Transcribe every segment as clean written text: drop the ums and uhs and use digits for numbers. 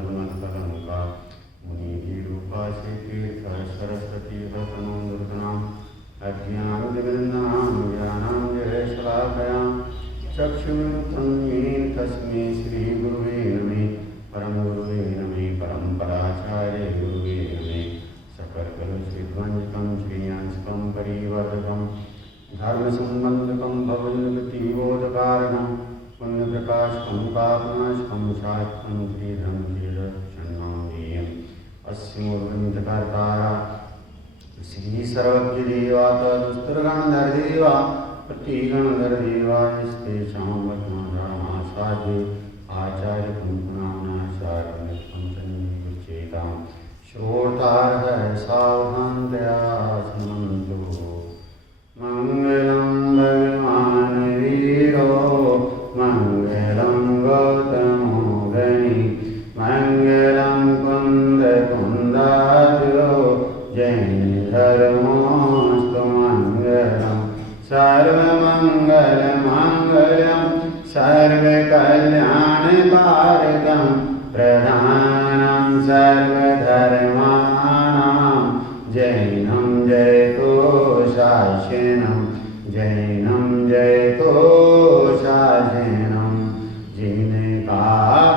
कलंका मुनिरूपा तीर्थ सरस्वती तनोदृतनाम अज्ञानजगन्नाम ज्ञानाञ्जनशलाकयां चक्षुरुन्मीलितं तस्मै श्रीगुरुवे नमः परमगुरुवे नमः परम्पराचार्य गुरुवे नमः सकलकलुषिध्वंसकं श्रेयांसकं परिवर्धकं धर्मसम्बन्धकं भवनगतिबोधकारणं पुण्यप्रकाशकं पापनाशकं शास्त्रं श्रीधर्मतीर्थशरणं अस्य मूलग्रन्थकर्तारः श्री सर्वज्ञदेवा तदुस्तरगणधरदेवा प्रतिगणधरदेवास्तेषां वर्तमानासाध्ये आचार्यं पुनानाचार्यं चेतां श्रोतारः सावधानतया शृण्वन्तु मङ्गलं भगवान् वीरो मङ्गलं गौतमो गणि मङ्गलं कुन्दकुन्दाद्यो जैन धर्मोऽस्तु मङ्गलं सर्वमङ्गलमाङ्गल्यं सर्वकल्याणकारकं प्रधानं सर्वधर्माणां जैनं जयतो शासनं जैनं जयतो शासनं जिनका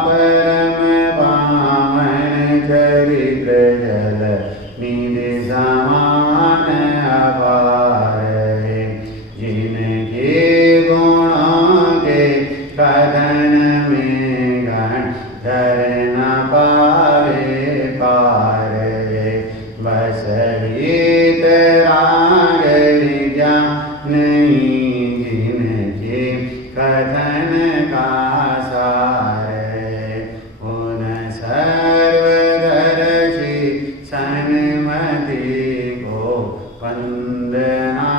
परम पावन चरित्र जल निधि समान अपार है जिनके गुणों के कथन में गण धर न पावे पार है बस राग विज्ञान नहीं जिनके कथन का सार है उन सर्वदर्शी सन्मति को वंदना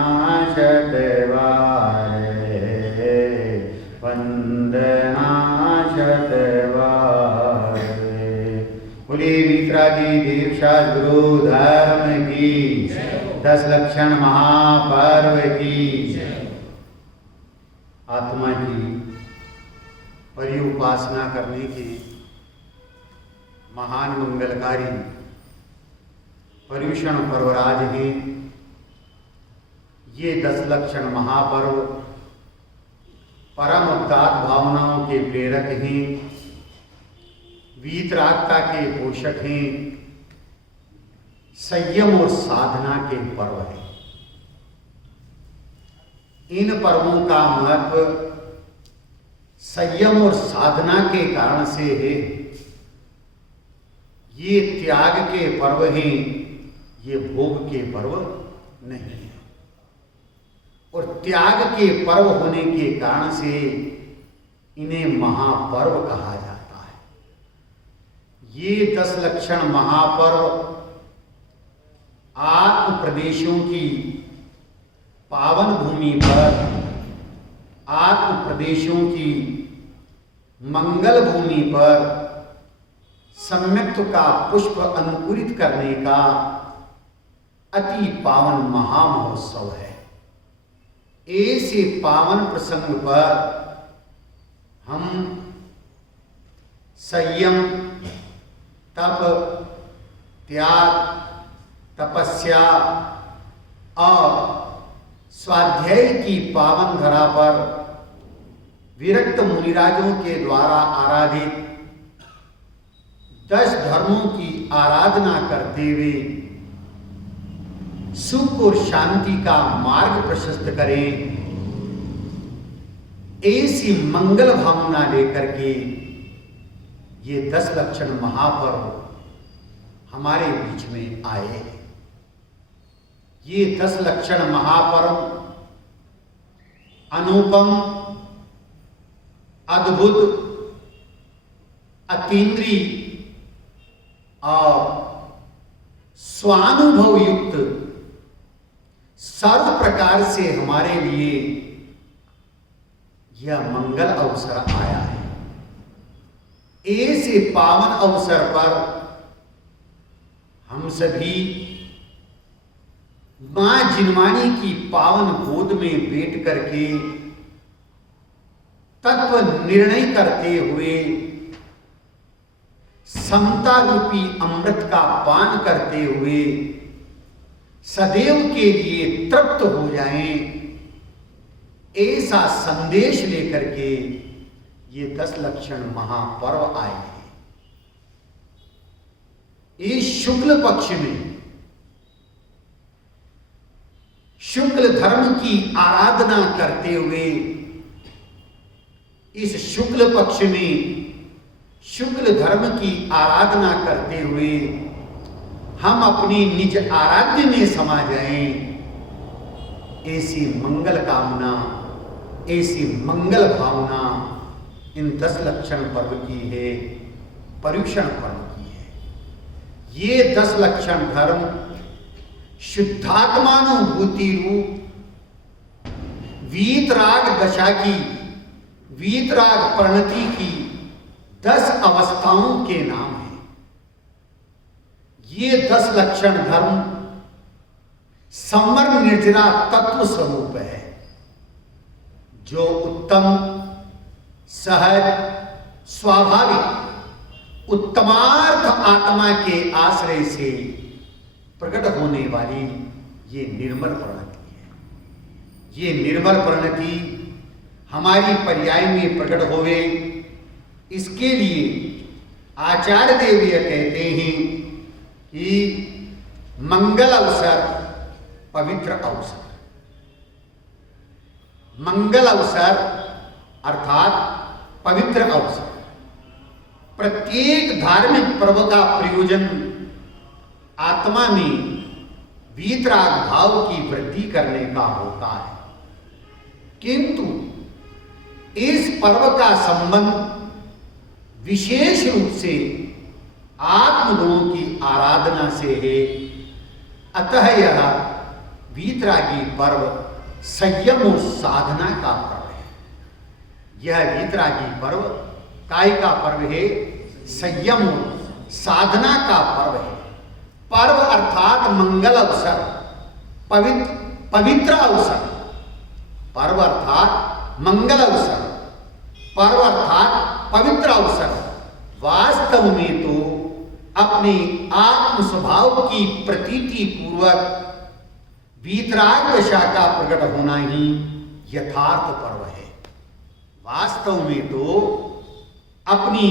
शतवार वंदना शतवार। बोलिए वितरागी देवशास्त्र गुरु धर्म की 10 लक्षण महापर्व की आत्मा की परि उपासना करने के महान मंगलकारी पर्युषण पर्वराज हैं। ये 10 लक्षण महापर्व परम उदात्त भावनाओं के प्रेरक हैं, वीतरागता के पोषक हैं, संयम और साधना के पर्व हैं। इन पर्वों का महत्व संयम और साधना के कारण से है। ये त्याग के पर्व हैं, ये भोग के पर्व नहीं है। और त्याग के पर्व होने के कारण से इन्हें महापर्व कहा जाता है। ये 10 लक्षण महापर्व आत्म प्रदेशों की पावन भूमि पर, आत्म प्रदेशों की मंगल भूमि पर सम्यक्त्व का पुष्प अंकुरित करने का अति पावन महामहोत्सव है। ऐसे पावन प्रसंग पर हम संयम, तप, त्याग, तपस्या और स्वाध्याय की पावन धरा पर विरक्त मुनिराजों के द्वारा आराधित 10 धर्मों की आराधना करते हुए सुख और शांति का मार्ग प्रशस्त करें। ऐसी मंगल भावना लेकर के ये 10 लक्षण महापर्व हमारे बीच में आए हैं। ये 10 लक्षण महापर्व अनुपम, अद्भुत, अतीन्द्रिय और स्वानुभव युक्त सर्व प्रकार से हमारे लिए यह मंगल अवसर आया है। ऐसे पावन अवसर पर हम सभी मां जिनवाणी की पावन गोद में बैठ करके तत्व निर्णय करते हुए समता रूपी अमृत का पान करते हुए सदैव के लिए तृप्त हो जाएं, ऐसा संदेश लेकर के ये 10 लक्षण महापर्व आए हैं। इस शुक्ल पक्ष में शुक्ल धर्म की आराधना करते हुए, इस शुक्ल पक्ष में शुक्ल धर्म की आराधना करते हुए हम अपनी निज आराध्य में समा जाएं, ऐसी मंगल कामना, ऐसी मंगल भावना इन 10 लक्षण पर्व की है, पर्युषण पर्व की है। ये 10 लक्षण धर्म शुद्धात्मानुभूति रूप वीतराग दशा की, वीतराग परिणति की 10 अवस्थाओं के नाम हैं। ये 10 लक्षण धर्म समर निर्जरा तत्व स्वरूप है, जो उत्तम, सहज, स्वाभाविक उत्तमार्थ आत्मा के आश्रय से प्रकट होने वाली ये निर्मल परिणति है। ये निर्मल परिणति हमारी पर्याय में प्रकट होवे, इसके लिए आचार्य देव यह कहते हैं कि मंगल अवसर, पवित्र अवसर। मंगल अवसर अर्थात पवित्र अवसर। प्रत्येक धार्मिक पर्व का प्रयोजन आत्मा में वीतराग भाव की वृद्धि करने का होता है, किंतु इस पर्व का संबंध विशेष रूप से आत्मगुणों की आराधना से है। अतः यह वीतरागी पर्व संयम और साधना का पर्व है। यह वीतरागी पर्व काय का पर्व है? संयम और साधना का पर्व है। पर्व अर्थात मंगल अवसर, पवित्र अवसर। पर्व अर्थात मंगल अवसर, पर्व अर्थात पवित्र अवसर। वास्तव में तो अपने आत्म स्वभाव की प्रतीति पूर्वक वीतराग दशा का प्रकट होना ही यथार्थ पर्व है। वास्तव में तो अपनी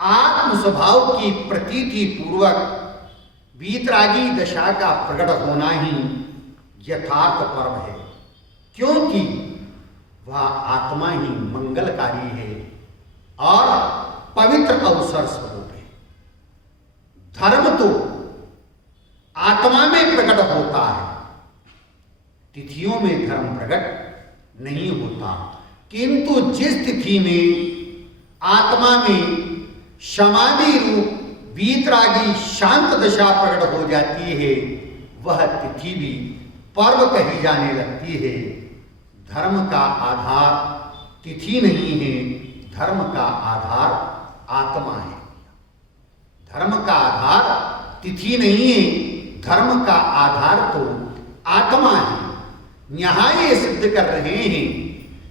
आत्म स्वभाव की प्रतीति पूर्वक वीतरागी दशा का प्रकट होना ही यथार्थ पर्व है, क्योंकि वह आत्मा ही मंगलकारी है और पवित्र अवसर स्वरूप है। धर्म तो आत्मा में प्रकट होता है, तिथियों में धर्म प्रकट नहीं होता, किंतु जिस तिथि में आत्मा में समाधि रूप वीतरागी शांत दशा प्रकट हो जाती है, वह तिथि भी पर्व कही जाने लगती है। धर्म का आधार तिथि नहीं है, धर्म का आधार आत्मा है। धर्म का आधार तिथि नहीं है, धर्म का आधार तो आत्मा है। यहां ये सिद्ध कर रहे हैं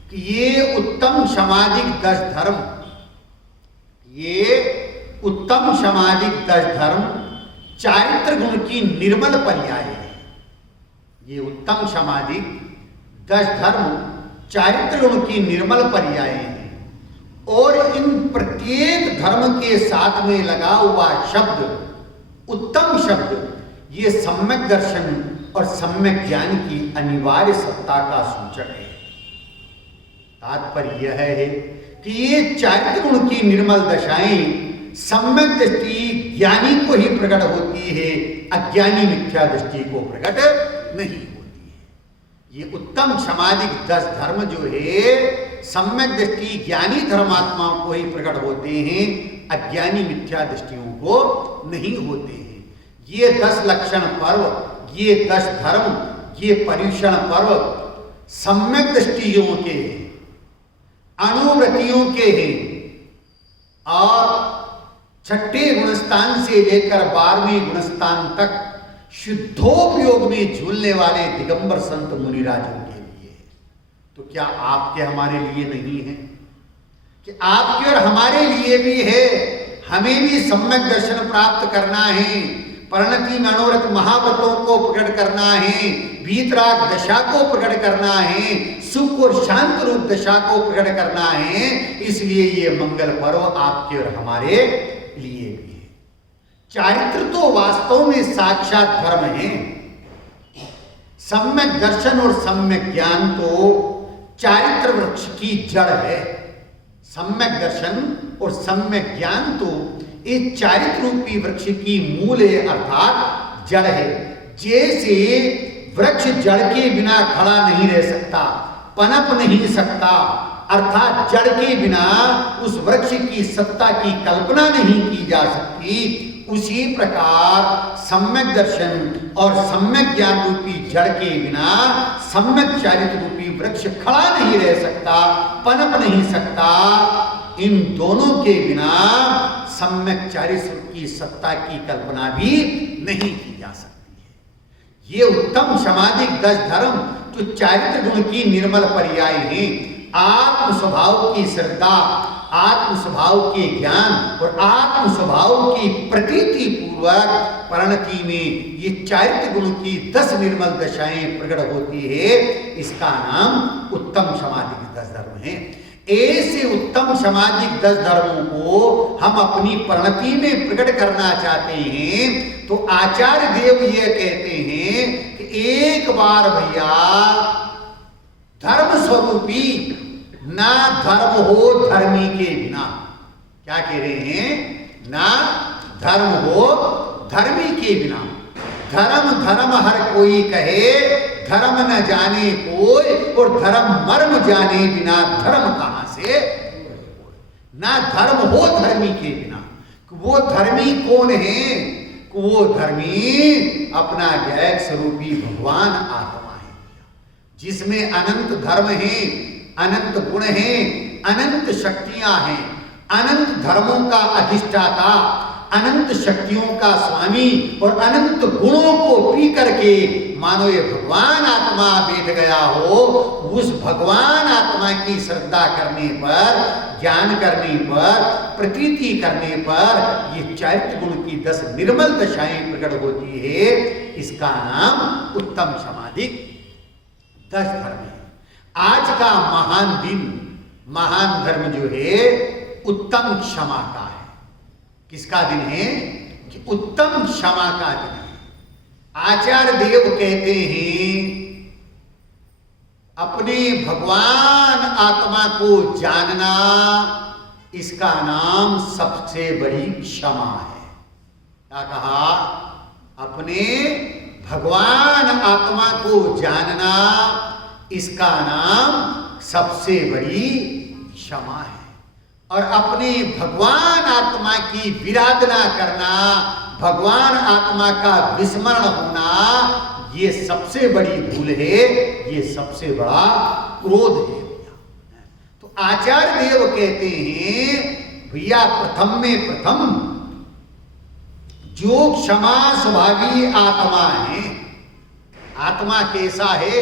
कि ये उत्तम सामाजिक 10 धर्म, ये उत्तम सामाजिक 10 धर्म चारित्र गुण की निर्मल पर्याय है। ये उत्तम सामाजिक 10 धर्म चारित्र गुण की निर्मल पर्याय हैं, और इन प्रत्येक धर्म के साथ में लगा हुआ शब्द उत्तम शब्द, ये सम्यक दर्शन और सम्यक ज्ञान की अनिवार्य सत्ता का सूचक है। तात्पर्य यह है कि ये चारित्र गुण की निर्मल दशाएं सम्यक दृष्टि ज्ञानी को ही प्रकट होती है, अज्ञानी मिथ्या दृष्टि को प्रकट नहीं होती है। ये उत्तम सामाजिक 10 धर्म जो है सम्यक दृष्टि ज्ञानी धर्मात्माओं को ही प्रकट होते हैं, अज्ञानी मिथ्या दृष्टियों को नहीं होते हैं। ये 10 लक्षण पर्व, ये 10 धर्म, ये पर्युषण पर्व सम्यक दृष्टियों के हैं, अनुवृत्तियों के हैं, और 6ठे गुणस्थान से लेकर 12वें गुणस्थान तक शुद्धोपयोग में झूलने वाले दिगंबर संत मुनिराजों के लिए है। तो क्या आपके हमारे लिए नहीं है? कि आपके और हमारे लिए भी है। हमें भी सम्यक दर्शन प्राप्त करना है, परिणति मनोरथ महाव्रतों को प्रकट करना है, वीतराग दशा को प्रकट करना है, सुख और शांत रूप दशा को प्रकट करना है। इसलिए ये मंगल पर्व आपके और हमारे लिए भी है। चारित्र तो वास्तव में साक्षात धर्म है। सम्यक दर्शन और सम्यक ज्ञान तो चारित्र वृक्ष की जड़ है। सम्यक दर्शन और सम्यक ज्ञान तो इस चारित्र रूपी वृक्ष की मूल है, अर्थात जड़ है। जैसे वृक्ष जड़ के बिना खड़ा नहीं रह सकता, पनप नहीं सकता, अर्थात जड़ के बिना उस वृक्ष की सत्ता की कल्पना नहीं की जा सकती, उसी प्रकार सम्यक दर्शन और सम्यक ज्ञान रूपी जड़ के बिना सम्यक चारित्र रूपी वृक्ष खड़ा नहीं रह सकता, पनप नहीं सकता। इन दोनों के बिना सम्यक चारित्र की सत्ता की कल्पना भी नहीं की जा सकती है। ये उत्तम समाधिक 10 धर्म जो चारित्र गुण की निर्मल पर्याय हैं, आत्म स्वभाव की श्रद्धा, आत्म स्वभाव के ज्ञान और आत्म स्वभाव की प्रतीति पूर्वक परिणति में ये चारित्र गुण की 10 निर्मल दशाएं प्रकट होती है। इसका नाम उत्तम समाधिक 10 धर्म है। ऐसे उत्तम सामाजिक 10 धर्मों को हम अपनी परिणति में प्रकट करना चाहते हैं, तो आचार्य देव ये कहते हैं कि एक बार भैया धर्म स्वरूपी ना धर्म हो धर्मी के बिना। क्या कह रहे हैं? ना धर्म हो धर्मी के बिना। धर्म धर्म हर कोई कहे, धर्म न जाने कोई, और धर्म मर्म जाने बिना धर्म कहां से? ना धर्म हो धर्मी के बिना। वो धर्मी कौन है? वो धर्मी अपना जैक स्वरूपी भगवान आत्मा है, जिसमें अनंत धर्म है, अनंत गुण है, अनंत शक्तियां हैं, अनंत धर्मों का अधिष्ठाता, अनंत शक्तियों का स्वामी और अनंत गुणों को पी करके मानो ये भगवान आत्मा बैठ गया हो। उस भगवान आत्मा की श्रद्धा करने पर, ज्ञान करने पर, प्रतीति करने पर ये चारित्र गुण की 10 निर्मल दशाएं प्रकट होती है। इसका नाम उत्तम समाधिक 10 धर्म है। आज का महान दिन, महान धर्म जो है उत्तम क्षमा का है। किसका दिन है? कि उत्तम क्षमा का दिन है। आचार्य देव कहते हैं अपने भगवान आत्मा को जानना, इसका नाम सबसे बड़ी क्षमा है। क्या कहा? अपने भगवान आत्मा को जानना, इसका नाम सबसे बड़ी क्षमा है। और अपने भगवान आत्मा की विराधना करना, भगवान आत्मा का विस्मरण होना, ये सबसे बड़ी भूल है, ये सबसे बड़ा क्रोध है। तो आचार्य देव कहते हैं भैया प्रथम में प्रथम जो क्षमा स्वभावी आत्मा है, आत्मा कैसा है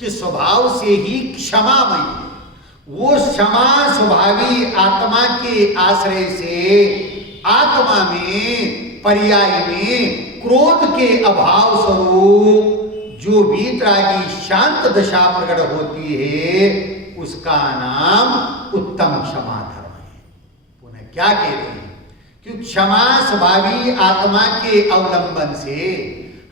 कि स्वभाव से ही क्षमामय है। वो क्षमा स्वभावी आत्मा के आश्रय से आत्मा में, पर्याय में क्रोध के अभाव स्वरूप जो वीतरागी शांत दशा प्रकट होती है, उसका नाम उत्तम क्षमा धर्म है। पुनः क्या कह रहे हैं? कि क्षमा स्वभावी आत्मा के अवलंबन से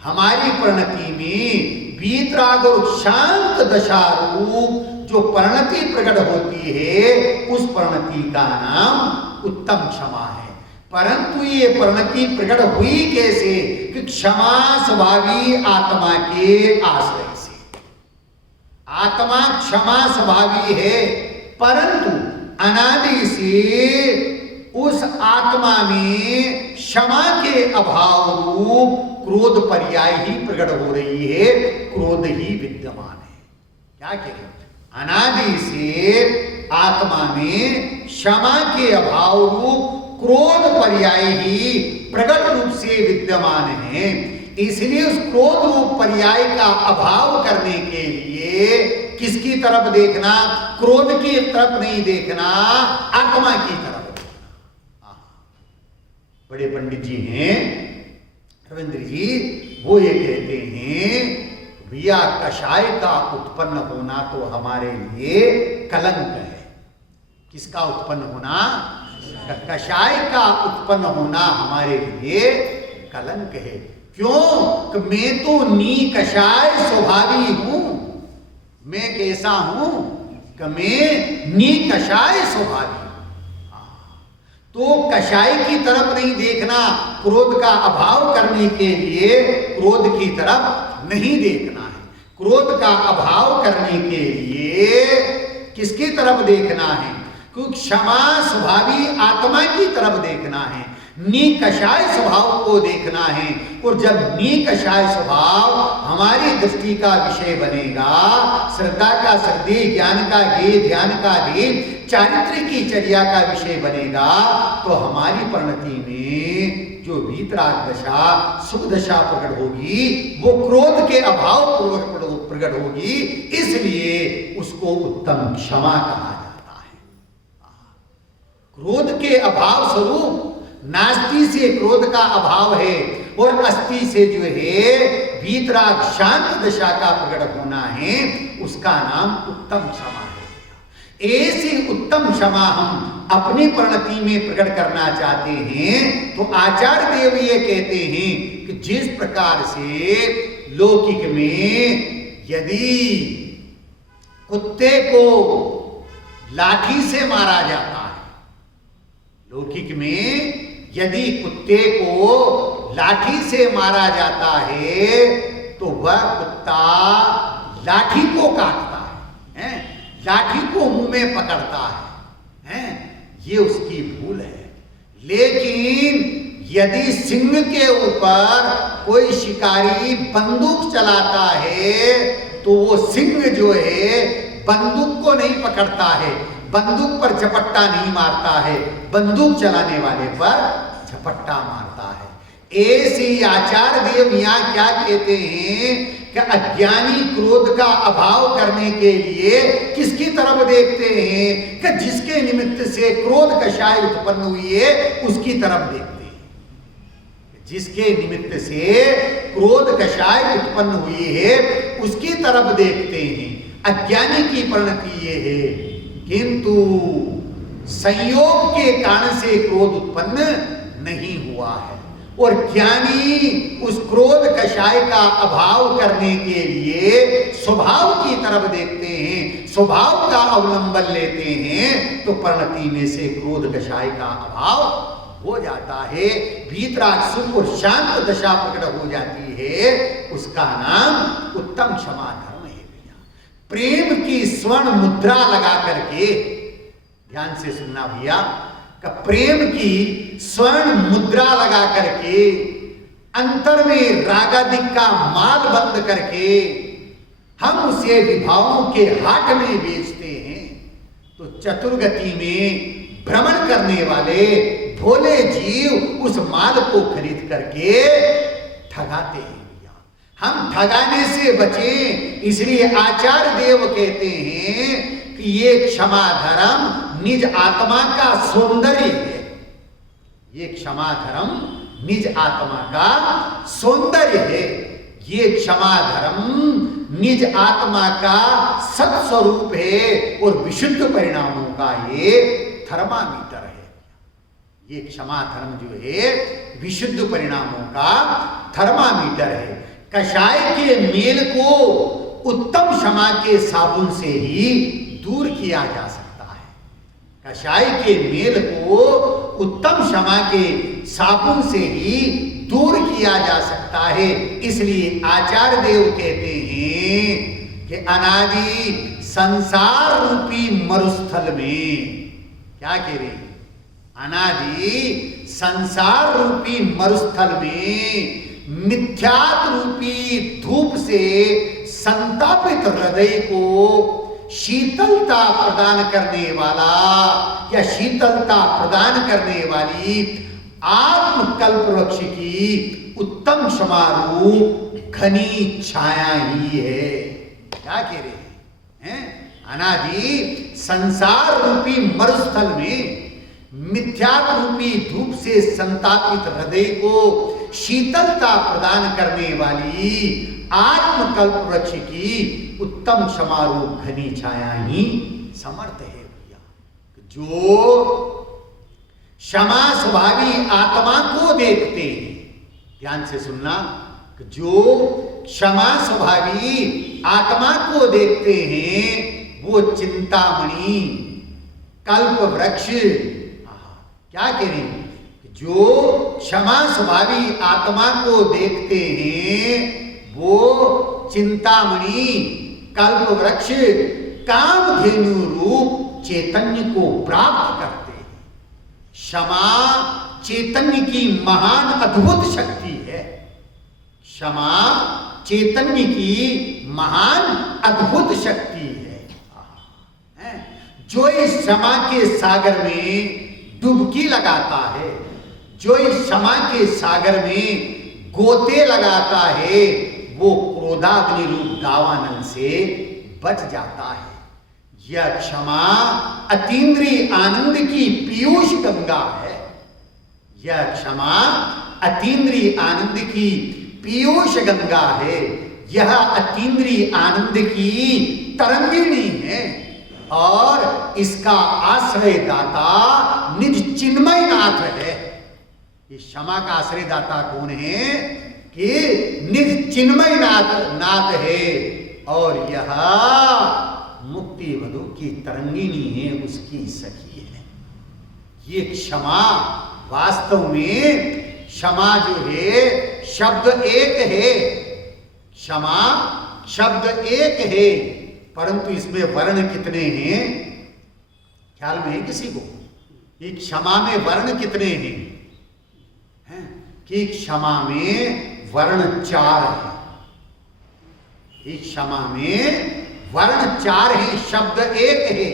हमारी परिणति में वीतराग और शांत दशा रूप जो परिणति प्रकट होती है, उस परिणति का नाम उत्तम क्षमा है। परंतु ये परिणति प्रकट हुई कैसे? कि क्षमा स्वभावी आत्मा के आश्रय से। आत्मा क्षमा स्वभावी है, परंतु अनादि से उस आत्मा में क्षमा के अभाव रूप क्रोध पर्याय ही प्रकट हो रही है, क्रोध ही विद्यमान है। क्या कह रहे? अनादि से आत्मा में क्षमा के अभाव रूप क्रोध पर्याय ही प्रकट रूप से विद्यमान है। इसलिए उस क्रोध रूप पर्याय का अभाव करने के लिए किसकी तरफ देखना? क्रोध की तरफ नहीं देखना, आत्मा की तरफ देखना। बड़े पंडित जी हैं रविंद्र जी, वो ये कहते हैं भैया कषाय का उत्पन्न होना तो हमारे लिए कलंक है। किसका उत्पन्न होना? कषाय का उत्पन्न होना हमारे लिए कलंक है। क्यों? कि मैं तो नीकषाय स्वभावी हूं। मैं कैसा हूं? कि मैं नीकषाय स्वभावी। तो कषाय की तरफ नहीं देखना, क्रोध का अभाव करने के लिए क्रोध की तरफ नहीं देखना है। क्रोध का अभाव करने के लिए किसकी तरफ देखना है? क्योंकि क्षमा स्वभावी आत्मा की तरफ देखना है, निकषाय स्वभाव को देखना है। और जब निकषाय स्वभाव हमारी दृष्टि का विषय बनेगा, श्रद्धा का श्रद्धे, ज्ञान का ज्ञेय, ध्यान का ध्येय, चारित्र्य की चर्या का विषय बनेगा, तो हमारी परिणति में जो वीतराग दशा, सुख दशा प्रकट होगी, वो क्रोध के अभाव पूर्वक प्रकट होगी। इसलिए उसको उत्तम क्षमा कहा जाता है। क्रोध के अभाव स्वरूप नास्ति से क्रोध का अभाव है, और अस्थि से जो है वीतराग शांत दशा का प्रकट होना है, उसका नाम उत्तम क्षमा है। ऐसी उत्तम क्षमा हम अपनी परिणति में प्रकट करना चाहते हैं, तो आचार्य देव ये कहते हैं कि जिस प्रकार से लौकिक में यदि कुत्ते को लाठी से मारा जाता है, लौकिक में यदि कुत्ते को लाठी से मारा जाता है, तो वह कुत्ता लाठी को काटता है, लाठी को मुंह में पकड़ता है, ये उसकी भूल है। लेकिन यदि सिंह के ऊपर कोई शिकारी बंदूक चलाता है, तो वो सिंह जो है बंदूक को नहीं पकड़ता है, बंदूक पर झपट्टा नहीं मारता है, बंदूक चलाने वाले पर झपट्टा मारता है। ऐसी आचार्य देव यहां क्या कहते हैं कि अज्ञानी क्रोध का अभाव करने के लिए किसकी तरफ देखते हैं? कि जिसके निमित्त से क्रोध कषाय उत्पन्न हुई है, उसकी तरफ देखते हैं। जिसके निमित्त से क्रोध कषाय उत्पन्न हुई है, उसकी तरफ देखते हैं। अज्ञानी की परिणति ये है, किंतु संयोग के कारण से क्रोध उत्पन्न नहीं हुआ है, और ज्ञानी उस क्रोध कषाय का अभाव करने के लिए स्वभाव की तरफ देखते हैं, स्वभाव का अवलंबन लेते हैं, तो परिणति में से क्रोध कषाय का अभाव हो जाता है, वीतराग सुख और शांत दशा प्रकट हो जाती है। उसका नाम उत्तम क्षमा धर्म है। प्रेम की स्वर्ण मुद्रा लगा करके, ध्यान से सुनना भैया, का प्रेम की स्वर्ण मुद्रा लगा करके, अंतर में रागादिक का माल बंद करके हम उसे विभावों के हाट में बेचते हैं, तो चतुर्गति में भ्रमण करने वाले भोले जीव उस माल को खरीद करके ठगाते हैं। हम ठगाने से बचें, इसलिए आचार्य देव कहते हैं कि ये क्षमा धर्म निज आत्मा का सौंदर्य है। ये क्षमा धर्म निज आत्मा का सौंदर्य है। ये क्षमा धर्म निज आत्मा का सत्स्वरूप है, और विशुद्ध परिणामों का ये थर्मामीटर है। ये क्षमा धर्म जो है विशुद्ध परिणामों का थर्मामीटर है। कषाय के मेल को उत्तम क्षमा के साबुन से ही दूर किया जा सकता है। कषाय के मेल को उत्तम क्षमा के साबुन से ही दूर किया जा सकता है। इसलिए आचार्य देव कहते हैं कि अनादि संसार रूपी मरुस्थल में, क्या कह रहे हैं? अनादि संसार रूपी मरुस्थल में मिथ्यात्व रूपी धूप से संतापित हृदय को शीतलता प्रदान करने वाला या शीतलता प्रदान करने वाली आत्मकल्प वृक्ष की उत्तम समारूप घनी छाया ही है। क्या कह रहे हैं? अनादि संसार रूपी मरुस्थल में मिथ्यात्व रूपी धूप से संतापित हृदय को शीतलता प्रदान करने वाली आत्मकल्प वृक्ष की उत्तम समारूप घनी छाया ही समर्थ है भैया। जो क्षमा स्वभावी आत्मा को देखते हैं, ध्यान से सुनना, जो क्षमा स्वभावी आत्मा को देखते हैं वो चिंतामणि कल्प वृक्ष, क्या कह रहे हैं, जो क्षमा स्वभावी आत्मा को देखते हैं वो चिंतामणि कल्प वृक्ष कामधेनु रूप चैतन्य को प्राप्त करते हैं। क्षमा चैतन्य की महान अद्भुत शक्ति है। क्षमा चैतन्य की महान अद्भुत शक्ति है। जो इस क्षमा के सागर में डुबकी लगाता है, जो इस क्षमा के सागर में गोते लगाता है, वो क्रोधाग्नि रूप दावानल से बच जाता है। यह क्षमा अतीन्द्रिय आनंद की पीयूष गंगा है। यह क्षमा अतीन्द्रिय आनंद की पीयूष गंगा है। यह अतीन्द्रिय आनंद की तरंगिणी है और इसका आश्रय दाता निज चिन्मय नाथ है। इस क्षमा का आश्रय दाता कौन है कि निज चिन्मय नाथ है और यह मुक्ति वधु की तरंगिणी है, उसकी सखी है। ये क्षमा वास्तव में, क्षमा जो है शब्द एक है, क्षमा शब्द एक है, परंतु इसमें वर्ण कितने हैं ख्याल में है किसी को? कि क्षमा में वर्ण कितने हैं? कि क्षमा में वर्ण 4 है। कि क्षमा में वर्ण 4 है, शब्द एक है,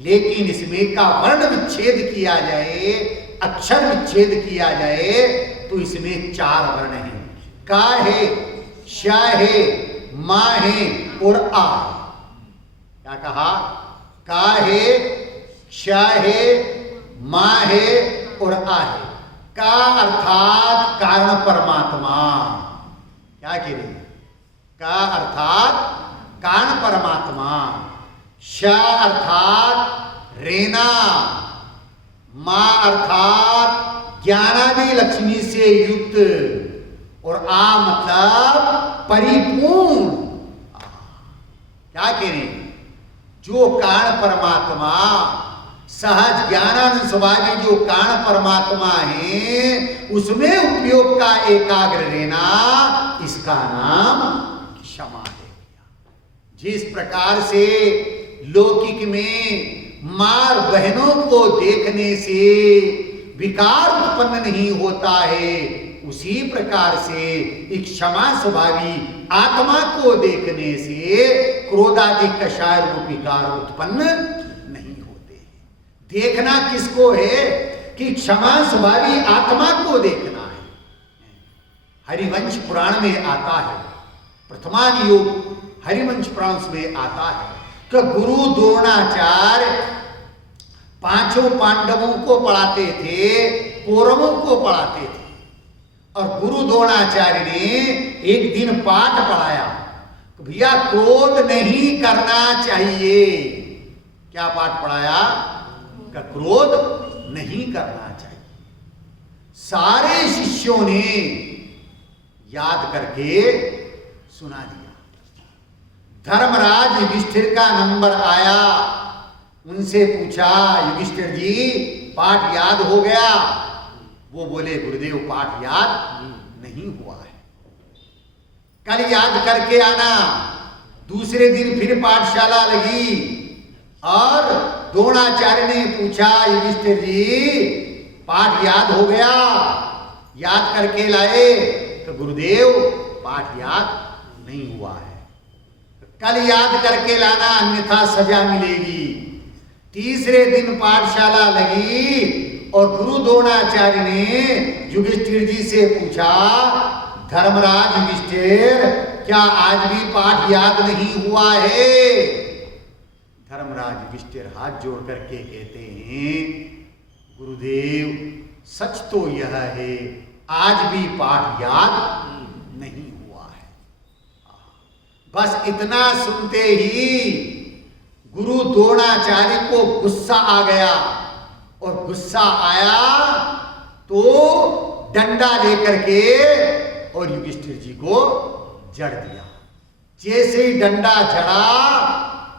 लेकिन इसमें का वर्ण विच्छेद किया जाए, अक्षर विच्छेद किया जाए तो इसमें 4 वर्ण हैं। का है, श है, मा है और आ। क्या कहा? का है, श है, मा है और आ है। का अर्थात कारण परमात्मा। क्या कह रही? का अर्थात कारण परमात्मा। श अर्थात रेना। मा अर्थात ज्ञानादि लक्ष्मी से युक्त और आ मतलब परिपूर्ण। क्या कह रहे? जो कारण परमात्मा सहज ज्ञानानंद स्वभावी जो कारण परमात्मा है उसमें उपयोग का एकाग्र रहना, इसका नाम क्षमा है। जिस प्रकार से लौकिक में मां बहनों को देखने से विकार उत्पन्न नहीं होता है, उसी प्रकार से एक क्षमा स्वभावी आत्मा को देखने से क्रोधादि कषाय रूप विकार उत्पन्न नहीं होते। देखना किसको है? कि क्षमा स्वभावी आत्मा को देखना है। हरिवंश पुराण में आता है, प्रथमान योग हरिवंश पुराण में आता है कि गुरु द्रोणाचार्य 5 पांडवों को पढ़ाते थे, कौरवों को पढ़ाते थे। और गुरु द्रोणाचार्य ने एक दिन पाठ पढ़ाया, भैया क्रोध नहीं करना चाहिए। क्या पाठ पढ़ाया? का क्रोध नहीं करना चाहिए। सारे शिष्यों ने याद करके सुना दिया। धर्मराज युधिष्ठिर का नंबर आया, उनसे पूछा, युधिष्ठिर जी पाठ याद हो गया? वो बोले, गुरुदेव पाठ याद नहीं हुआ है, कल याद करके आना। दूसरे दिन फिर पाठशाला लगी और द्रोणाचार्य ने पूछा, युधिष्ठिर जी पाठ याद हो गया? याद करके लाए? तो गुरुदेव पाठ याद नहीं हुआ है, कल याद करके लाना अन्यथा सजा मिलेगी। तीसरे दिन पाठशाला लगी और गुरु द्रोणाचार्य ने युधिष्ठिर जी से पूछा, धर्मराज युधिष्ठिर क्या आज भी पाठ याद नहीं हुआ है? धर्मराज युधिष्ठिर हाथ जोड़ करके कहते हैं, गुरुदेव सच तो यह है आज भी पाठ याद नहीं हुआ है। बस इतना सुनते ही गुरु द्रोणाचार्य को गुस्सा आ गया, और गुस्सा आया तो डंडा लेकर के और युधिष्ठिर जी को जड़ दिया। जैसे ही डंडा जड़ा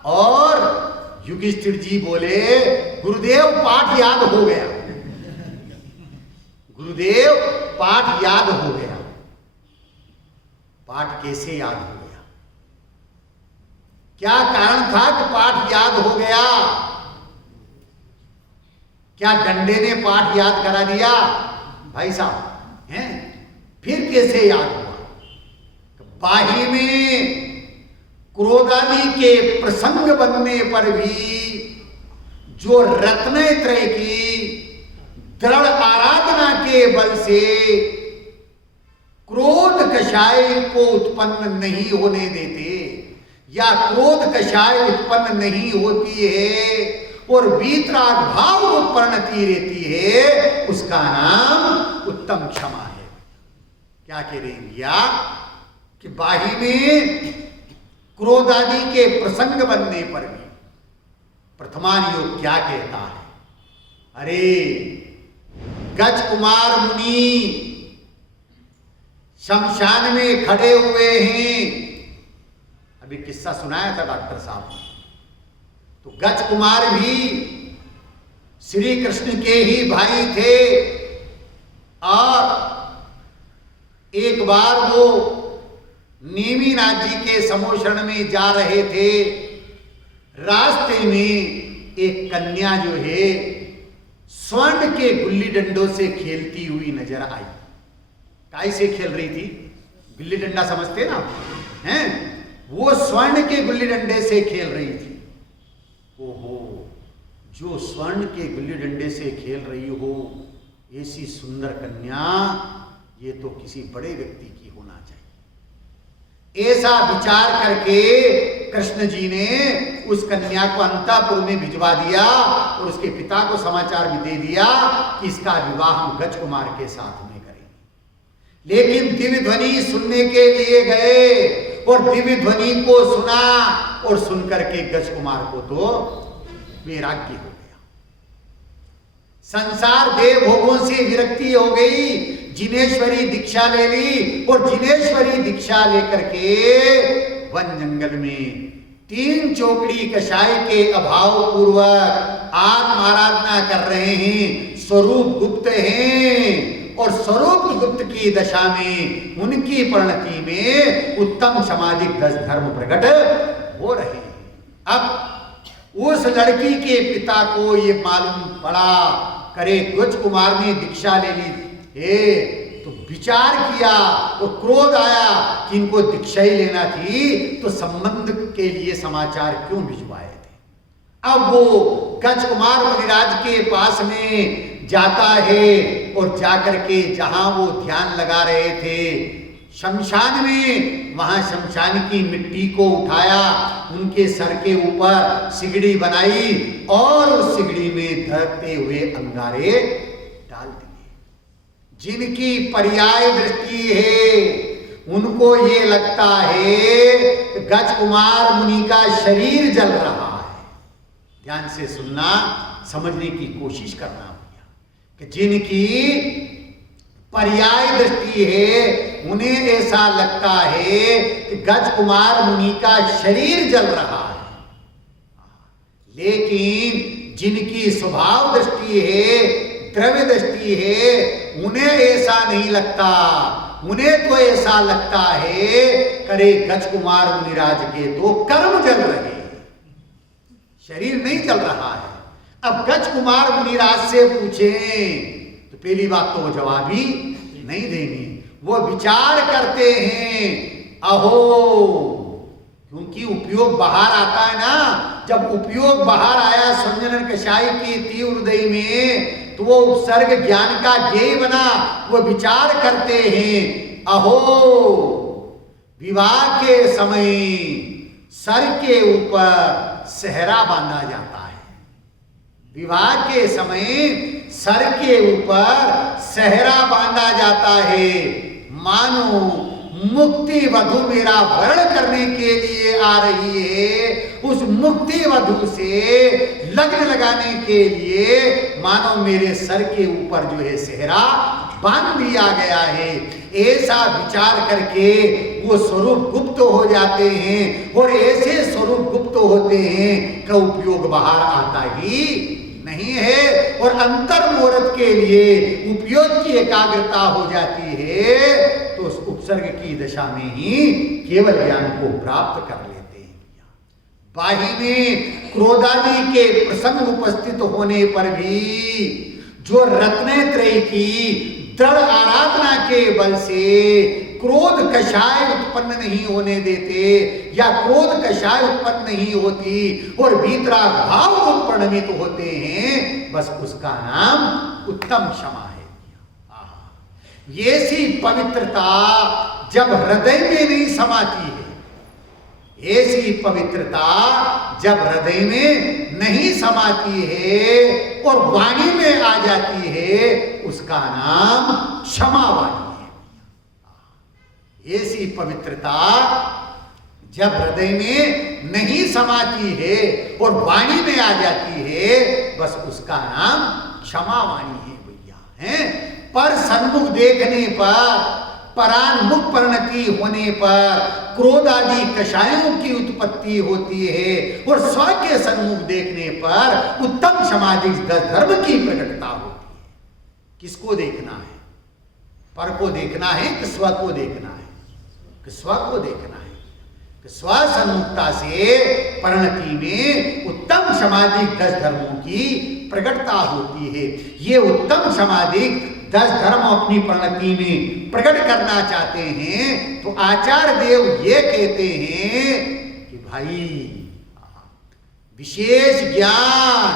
और युधिष्ठिर जी बोले, गुरुदेव पाठ याद हो गया। गुरुदेव पाठ याद हो गया। पाठ कैसे याद हो गया? क्या कारण था कि पाठ याद हो गया? क्या डंडे ने पाठ याद करा दिया? भाई साहब हैं, फिर कैसे याद हुआ? बाही में क्रोधादि के प्रसंग बनने पर भी जो रत्नत्रय की दृढ़ आराधना के बल से क्रोध कषाय को उत्पन्न नहीं होने देते, या क्रोध कषाय उत्पन्न नहीं होती है और वीतराग भाव परिणति रहती है, उसका नाम उत्तम क्षमा है। क्या कह रहे हैं भैया कि बाही में क्रोध आदि के प्रसंग बनने पर भी प्रथमान योग क्या कहता है? अरे गज कुमार मुनि शमशान में खड़े हुए हैं। अभी किस्सा सुनाया था डॉक्टर साहब ने। तो गज कुमार भी श्री कृष्ण के ही भाई थे, और एक बार वो नेमिनाथ जी के समोषण में जा रहे थे। रास्ते में एक कन्या जो है स्वर्ण के गुल्ली डंडों से खेलती हुई नजर आई। काय से खेल रही थी? गुल्ली डंडा समझते ना हैं? वो स्वर्ण के गुल्ली डंडे से खेल रही थी। ओहो, जो स्वर्ण के गुल्ली डंडे से खेल रही हो ऐसी सुंदर कन्या, ये तो किसी बड़े व्यक्ति की होना चाहिए। ऐसा विचार करके कृष्ण जी ने उस कन्या को अंतापुर में भिजवा दिया और उसके पिता को समाचार भी दे दिया कि इसका विवाह हम गज कुमार के साथ में करेंगे। लेकिन दिव्य ध्वनि सुनने के लिए गए और दिव्य ध्वनि को सुना, और सुनकर के गज कुमार को तो वैराग्य हो गया। संसार देव भोगों से विरक्ति हो गई, जिनेश्वरी दीक्षा ले ली, और जिनेश्वरी दीक्षा लेकर के वन जंगल में 3 चौकड़ी कषाय के अभाव पूर्वक आत्म आराधना कर रहे हैं। स्वरूप गुप्त हैं, और स्वरूप गुप्त की दशा में उनकी परिणति में उत्तम सामाजिक धर्म प्रकट हो रहे हैं। अब उस लड़की के पिता को ये मालूम पड़ा, करे गज कुमार ने दीक्षा ले ली है, तो विचार किया तो क्रोध आया कि इनको दीक्षा ही लेना थी, तो संबंध के लिए समाचार क्यों भिजवाए थे। अब वो गज कुमार मुनिराज के पास में जाता है, और जाकर के जहां वो ध्यान लगा रहे थे शमशान में, वहां शमशान की मिट्टी को उठाया, उनके सर के ऊपर सिगड़ी बनाई और उस सिगड़ी में धड़कते हुए अंगारे डाल दिए। जिनकी पर्याय दृष्टि है उनको ये लगता है कि गज कुमार मुनि का शरीर जल रहा है। ध्यान से सुनना, समझने की कोशिश करना कि जिनकी पर्याय दृष्टि है उन्हें ऐसा लगता है कि गज कुमार मुनि का शरीर जल रहा है, लेकिन जिनकी स्वभाव दृष्टि है, द्रव्य दृष्टि है, उन्हें ऐसा नहीं लगता। उन्हें तो ऐसा लगता है करे गज कुमार मुनिराज के तो कर्म जल रहे, शरीर नहीं जल रहा है। अब गज कुमार मुनिराज से पूछे तो पहली बात तो वो जवाब ही नहीं देंगे। वो विचार करते हैं, अहो, क्योंकि उपयोग बाहर आता है ना। जब उपयोग बाहर आया संजनन कषाय की तीव्र हृदय में, तो वो उपसर्ग ज्ञान का ज्ञेय बना। वो विचार करते हैं, अहो, विवाह के समय सर के ऊपर सेहरा बांधा जाता है। विवाह के समय सर के ऊपर सेहरा बांधा जाता है, मानो मुक्ति वधु मेरा वर्ण करने के लिए आ रही है। उस मुक्ति वधु से लग्न लगाने के लिए मानो मेरे सर के ऊपर जो है सेहरा बांध दिया गया है। ऐसा विचार करके वो स्वरूप गुप्त हो जाते हैं, और ऐसे स्वरूप गुप्त होते हैं का उपयोग बाहर आता ही नहीं है, और अंतर मुहूर्त के लिए उपयोग की एकाग्रता हो जाती है, तो उस उपसर्ग की दशा में ही केवल ज्ञान को प्राप्त कर लेते हैं। बाही में क्रोधादि के प्रसंग उपस्थित होने पर भी जो रत्नत्रय की दृढ़ आराधना के बल से क्रोध कषाय उत्पन्न नहीं होने देते, या क्रोध कषाय उत्पन्न नहीं होती और भीतरा भाव परिणमित होते हैं, बस उसका नाम उत्तम क्षमा है। ऐसी पवित्रता जब हृदय में नहीं समाती है, ऐसी पवित्रता जब हृदय में नहीं समाती है और वाणी में आ जाती है, उसका नाम क्षमा वाणी है। ऐसी पवित्रता जब हृदय में नहीं समाती है और वाणी में आ जाती है, बस उसका नाम क्षमा वाणी है भैया। है पर सन्मुख देखने पर, परान्मुख परिणति होने पर क्रोध आदि कषायों की उत्पत्ति होती है, और स्व के सन्मुख देखने पर उत्तम सामाजिक धर्म की प्रकटता होती है। किसको देखना है? पर को देखना है कि स्व को देखना है? कि स्व को देखना है। कि स्व सन्मुखता से परिणति में उत्तम सामाजिक 10 धर्मों की प्रकटता होती है। ये उत्तम सामाजिक 10 धर्म अपनी परिणति में प्रकट करना चाहते हैं, तो आचार्य देव ये कहते हैं कि भाई विशेष ज्ञान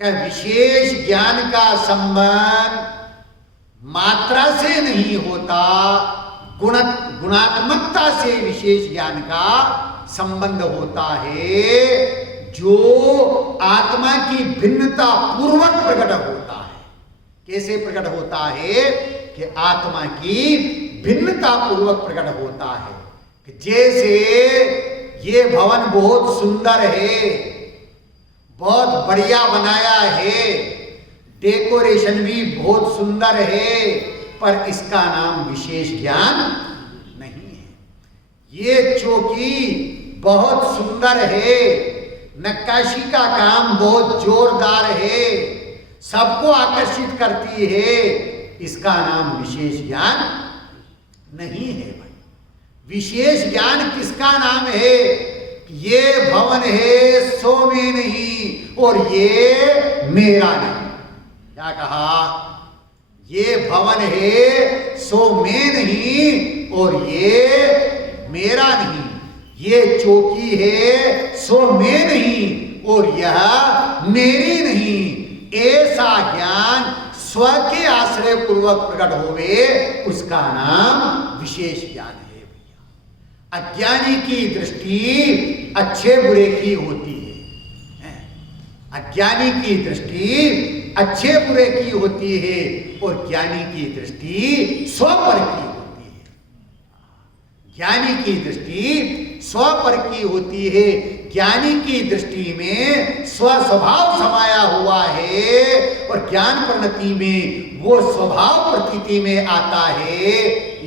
का, विशेष ज्ञान का संबंध मात्रा से नहीं होता, गुणात्मकता से विशेष ज्ञान का संबंध होता है, जो आत्मा की भिन्नता पूर्वक प्रकट होता है। कैसे प्रकट होता है? कि आत्मा की भिन्नता पूर्वक प्रकट होता है। कि जैसे ये भवन बहुत सुंदर है, बहुत बढ़िया बनाया है, डेकोरेशन भी बहुत सुंदर है, पर इसका नाम विशेष ज्ञान नहीं है। ये चौकी बहुत सुंदर है, नक्काशी का काम बहुत जोरदार है, सबको आकर्षित करती है, इसका नाम विशेष ज्ञान नहीं है भाई। विशेष ज्ञान किसका नाम है? ये भवन है सो में नहीं, और ये मेरा नहीं। क्या कहा? ये भवन है सो में नहीं, और ये मेरा नहीं। ये चौकी है सो में नहीं, और यह मेरी नहीं। ऐसा ज्ञान स्व के आश्रय पूर्वक प्रकट होवे, उसका नाम विशेष ज्ञान है भैया। अज्ञानी की दृष्टि अच्छे बुरे की होती है। अज्ञानी की दृष्टि अच्छे बुरे की होती है, और ज्ञानी की दृष्टि स्व पर की होती है। ज्ञानी की दृष्टि स्व पर की होती है। ज्ञानी की दृष्टि में स्व स्वभाव समाया हुआ है, और ज्ञान परिणति में वो स्वभाव प्रतीति में आता है,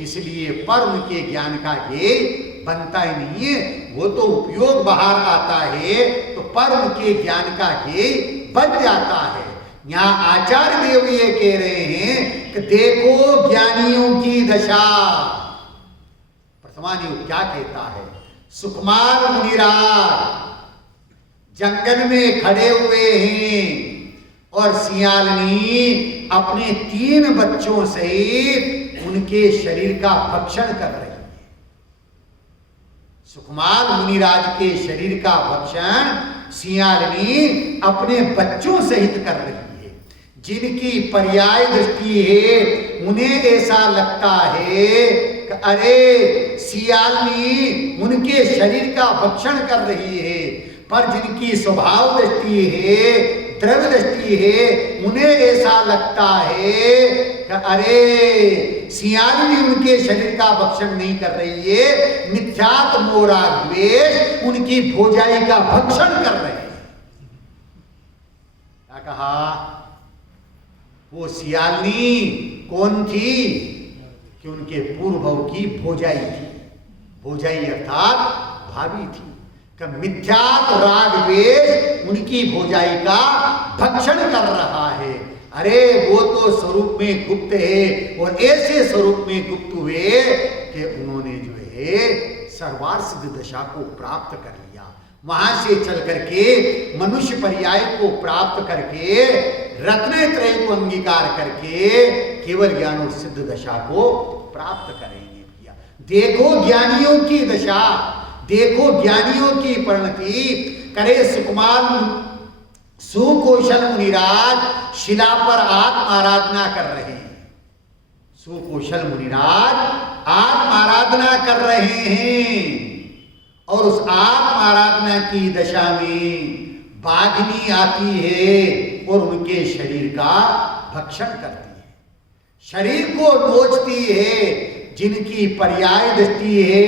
इसलिए पर उनके ज्ञान का ये बनता ही नहीं है। वो तो उपयोग बाहर आता है, तो पर उनके ज्ञान का ये बन जाता है। यहाँ आचार्य देव ये कह रहे हैं कि देखो ज्ञानियों की दशा। प्रथमायुग क्या कहता है? सुकुमार मुनिराज जंगल में खड़े हुए हैं, और सियालनी अपने 3 बच्चों सहित उनके शरीर का भक्षण कर रही है। सुकुमार मुनिराज के शरीर का भक्षण सियालनी अपने बच्चों सहित कर रही है। जिनकी पर्याय दृष्टि है, उन्हें ऐसा लगता है कि अरे सियालनी उनके शरीर का भक्षण कर रही है, पर जिनकी स्वभाव दृष्टि है, द्रव्य दृष्टि है, उन्हें ऐसा लगता है कि अरे सियालिनी उनके शरीर का भक्षण नहीं कर रही है, मिथ्यात्व मोह राग द्वेष उनकी भोजाई का भक्षण कर रहे हैं। क्या कहा? वो सियालिनी कौन थी? कि उनके पूर्व भव की भोजाई थी। भोजाई अर्थात भाभी थी। कि मिथ्यात्व राग द्वेष उनकी भोजाई का भक्षण कर रहा है। अरे वो तो स्वरूप में गुप्त है, और ऐसे स्वरूप में गुप्त हुए कि उन्होंने जो है सर्वार्थ सिद्ध दशा को प्राप्त कर लिया। वहां से चल करके मनुष्य पर्याय को प्राप्त करके रत्नत्रय को अंगीकार करके केवल ज्ञान और सिद्ध दशा को प्राप्त करेंगे। भैया देखो ज्ञानियों की दशा, देखो ज्ञानियों की परिणति। करे सुकुमार सुकौशल मुनिराज शिला पर आत्माराधना कर रहे हैं। सुकौशल मुनिराज आत्माराधना कर रहे हैं, और उस आत्माराधना की दशा में बाघिनी आती है और उनके शरीर का भक्षण करती है, शरीर को नोचती है। जिनकी पर्याय दृष्टि है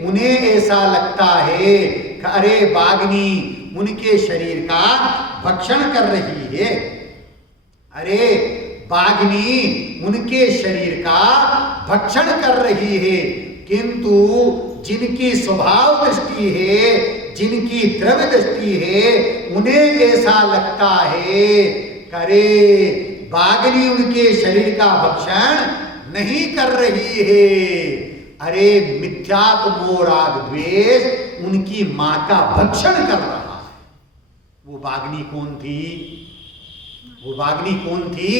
उन्हें ऐसा लगता है कि अरे बाघिनी उनके शरीर का भक्षण कर रही है, अरे बाघिनी उनके शरीर का भक्षण कर रही है। किंतु जिनकी स्वभाव दृष्टि है, जिनकी द्रव्य दृष्टि है, उन्हें ऐसा लगता है करे बाघिनी उनके शरीर का भक्षण नहीं कर रही है, अरे मिथ्यात्व मोह राग द्वेष उनकी मां का भक्षण कर रहा है। वो बाघिनी कौन थी? वो बाघिनी कौन थी?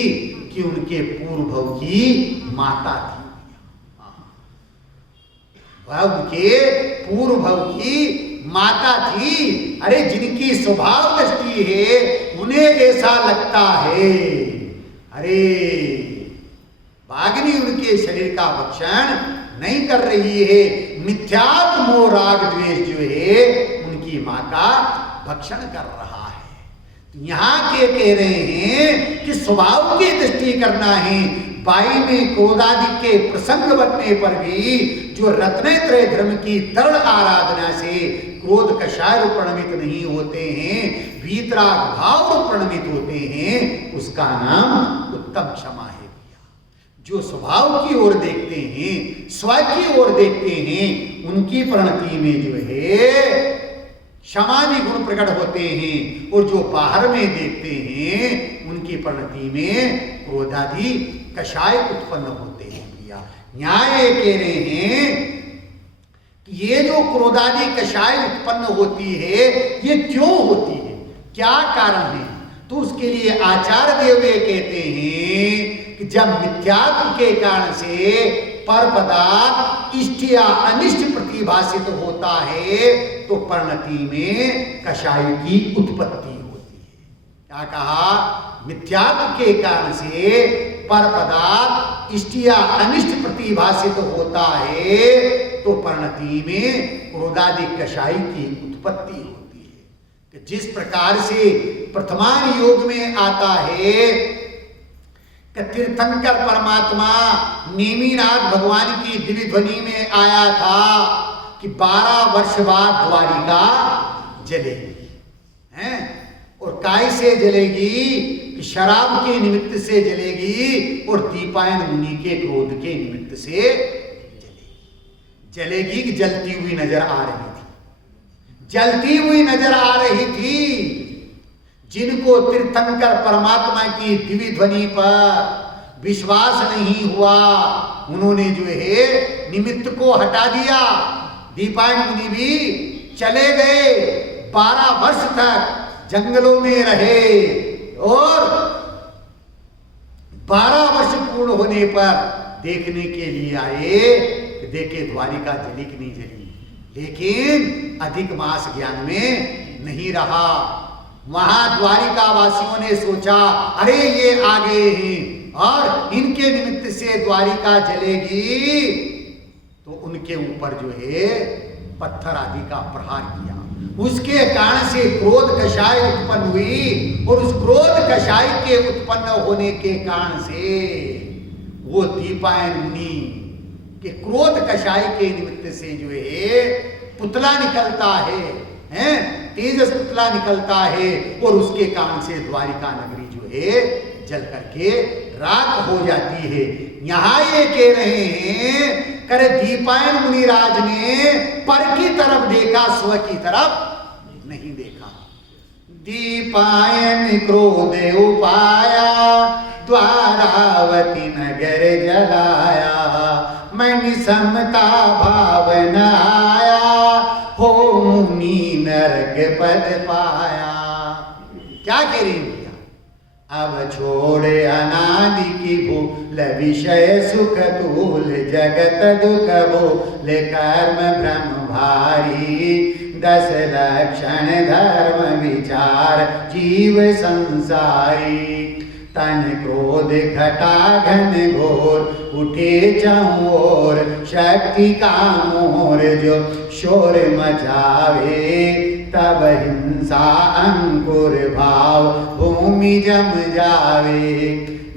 कि उनके पूर्व भव की माता थी। उनके पूर्व भव की माता थी। अरे जिनकी स्वभाव दृष्टि है उन्हें ऐसा लगता है अरे बाघिनी उनके शरीर का भक्षण नहीं कर रही है, मिथ्यात्व मोह राग द्वेष जो है उनकी मां का भक्षण कर रहा है। तो यहां के कह रहे हैं कि स्वभाव की दृष्टि करना है। बाई में क्रोधादि के प्रसंग बनने पर भी जो रत्नत्रय धर्म की दृढ़ आराधना से क्रोध कषाय प्रणमित नहीं होते हैं, वीतराग भाव प्रणमित होते हैं, उसका नाम उत्तम क्षमा है। जो स्वभाव की ओर देखते हैं, स्व की ओर देखते हैं, उनकी परिणति में जो है क्षमादि गुण प्रकट होते हैं, और जो बाहर में देखते हैं उनकी परिणति में क्रोधादि कषाय उत्पन्न होते हैं। भैया न्याय कह रहे हैं कि ये जो क्रोधादि कषाय उत्पन्न होती है ये क्यों होती है, क्या कारण है? तो उसके लिए आचार्य देव ये कहते हैं कि जब मिथ्यात्व के कारण से पर पदार्थ इष्ट या अनिष्ट प्रतिभाषित होता है तो परिणति में कषाय की उत्पत्ति होती है। क्या कहा? मिथ्यात्व के कारण से पर पदार्थ इष्ट या अनिष्ट प्रतिभाषित होता है तो परिणति में क्रोधादि कषाय की उत्पत्ति होती है। कि जिस प्रकार से प्रथमान योग में आता है कि तीर्थंकर परमात्मा नेमिनाथ भगवान की दिव्य ध्वनि में आया था कि 12 वर्ष बाद द्वारिका जलेगी, हैं? और काय से जलेगी? कि शराब के निमित्त से जलेगी और दीपायन मुनि के क्रोध के निमित्त से जलेगी। जलेगी कि जलती हुई नजर आ रही थी, जलती हुई नजर आ रही थी। जिनको तीर्थंकर परमात्मा की दिव्य ध्वनि पर विश्वास नहीं हुआ, उन्होंने जो है निमित्त को हटा दिया। दीपायन मुनि भी चले गए, 12 वर्ष तक जंगलों में रहे, और 12 वर्ष पूर्ण होने पर देखने के लिए आए कि देखे द्वारिका जली कि नहीं जली। लेकिन अधिक मास ज्ञान में नहीं रहा। वहां द्वारिका वासियों ने सोचा अरे ये आ गए हैं और इनके निमित्त से द्वारिका जलेगी, तो उनके ऊपर जो है पत्थर आदि का प्रहार किया। उसके कारण से क्रोध कषाय उत्पन्न हुई और उस क्रोध कषाय के उत्पन्न होने के कारण से वो दीपायन मुनि के क्रोध कषाय के निमित्त से जो है पुतला निकलता है, तेजस पुतला निकलता है और उसके कारण से द्वारिका नगरी जो है जल करके राख हो जाती है। यहां ये कह रहे हैं करे दीपायन मुनिराज ने पर की तरफ देखा, स्व की तरफ नहीं देखा। दीपायन क्रोध उपाया द्वारावती नगर जलाया, मन समता भावन आया हो मुनि नरक पद पाया। क्या कह रही भैया? अब छोड़े अनादि की भूल विषय सुख तूल जगत दुख भूल कर्म भ्रम भारी, 10 लक्षण धर्म विचार जीव संसारी। तन क्रोध घटा घन घोर उठे चहुओर, शक्ति का मोर जो शोर मचावे, तब हिंसा अंकुर भाव भूमि जम जावे।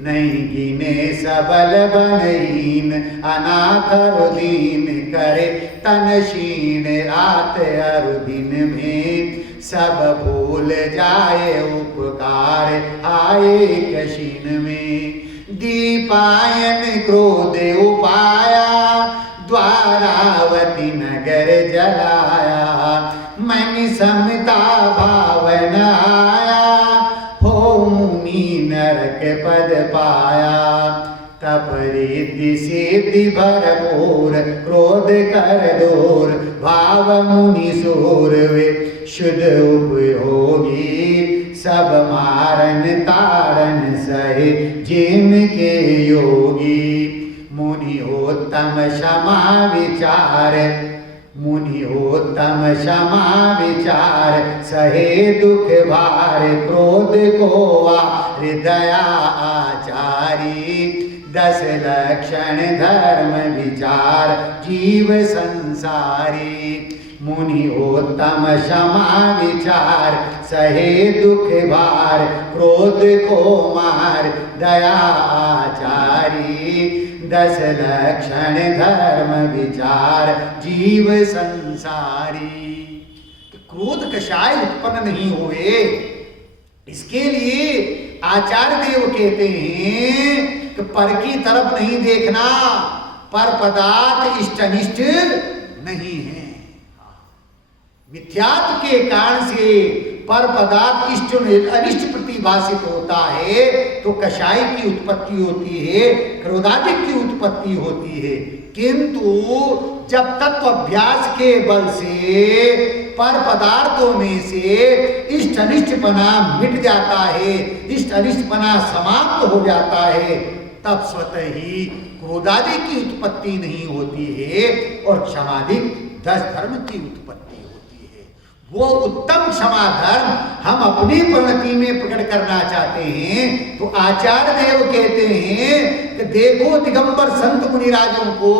नहीं गिने सबल बनहीन अनाथ अरुदीन, करे तन क्षीण रात अरुदिन में, सब भूल जाए उपकार आए कशीन में। दीपायन क्रोध उपाया द्वारावती नगर जलाया, मन समता भावन आया हो मुनि नरक पद पाया। तप रिद्धि सिद्धि भरपूर क्रोध कर दूर, भाव मुनि सूर वे शुद्ध उपयोगी, सब मारन तारन सहे जिनके योगी। मुनियोत्तम क्षमा विचार, मुनियोत्तम क्षमा विचार, सहे दुख भार क्रोध को हृदया आचारी। 10 लक्षण धर्म विचार जीव संसारी, मुनियोत्तम क्षमा विचार, सहे दुख भार क्रोध को मार दया आचारी। 10 लक्षण धर्म विचार जीव संसारी। क्रोध कषाय उत्पन्न नहीं हुए, इसके लिए आचार्य देव कहते हैं कि पर की तरफ नहीं देखना, पर पदार्थ इष्ट अनिष्ट नहीं है। मिथ्यात्व के कारण से पर पदार्थ इष्ट अनिष्ट प्रतिभाषित होता है तो कषाय की उत्पत्ति होती है, क्रोधादिक की उत्पत्ति होती है। किंतु जब तत्व अभ्यास के बल से पर पदार्थों में से इष्ट अनिष्टपना मिट जाता है, इष्ट अनिष्टपना समाप्त हो जाता है, तब स्वतः ही क्रोधादि की उत्पत्ति नहीं होती है और क्षमादिक 10 धर्म की उत्पत्ति होती है। वो उत्तम क्षमा धर्म हम अपनी परिणति में प्रकट करना चाहते हैं तो आचार्य देव कहते हैं कि देखो दिगंबर संत मुनिराजों को,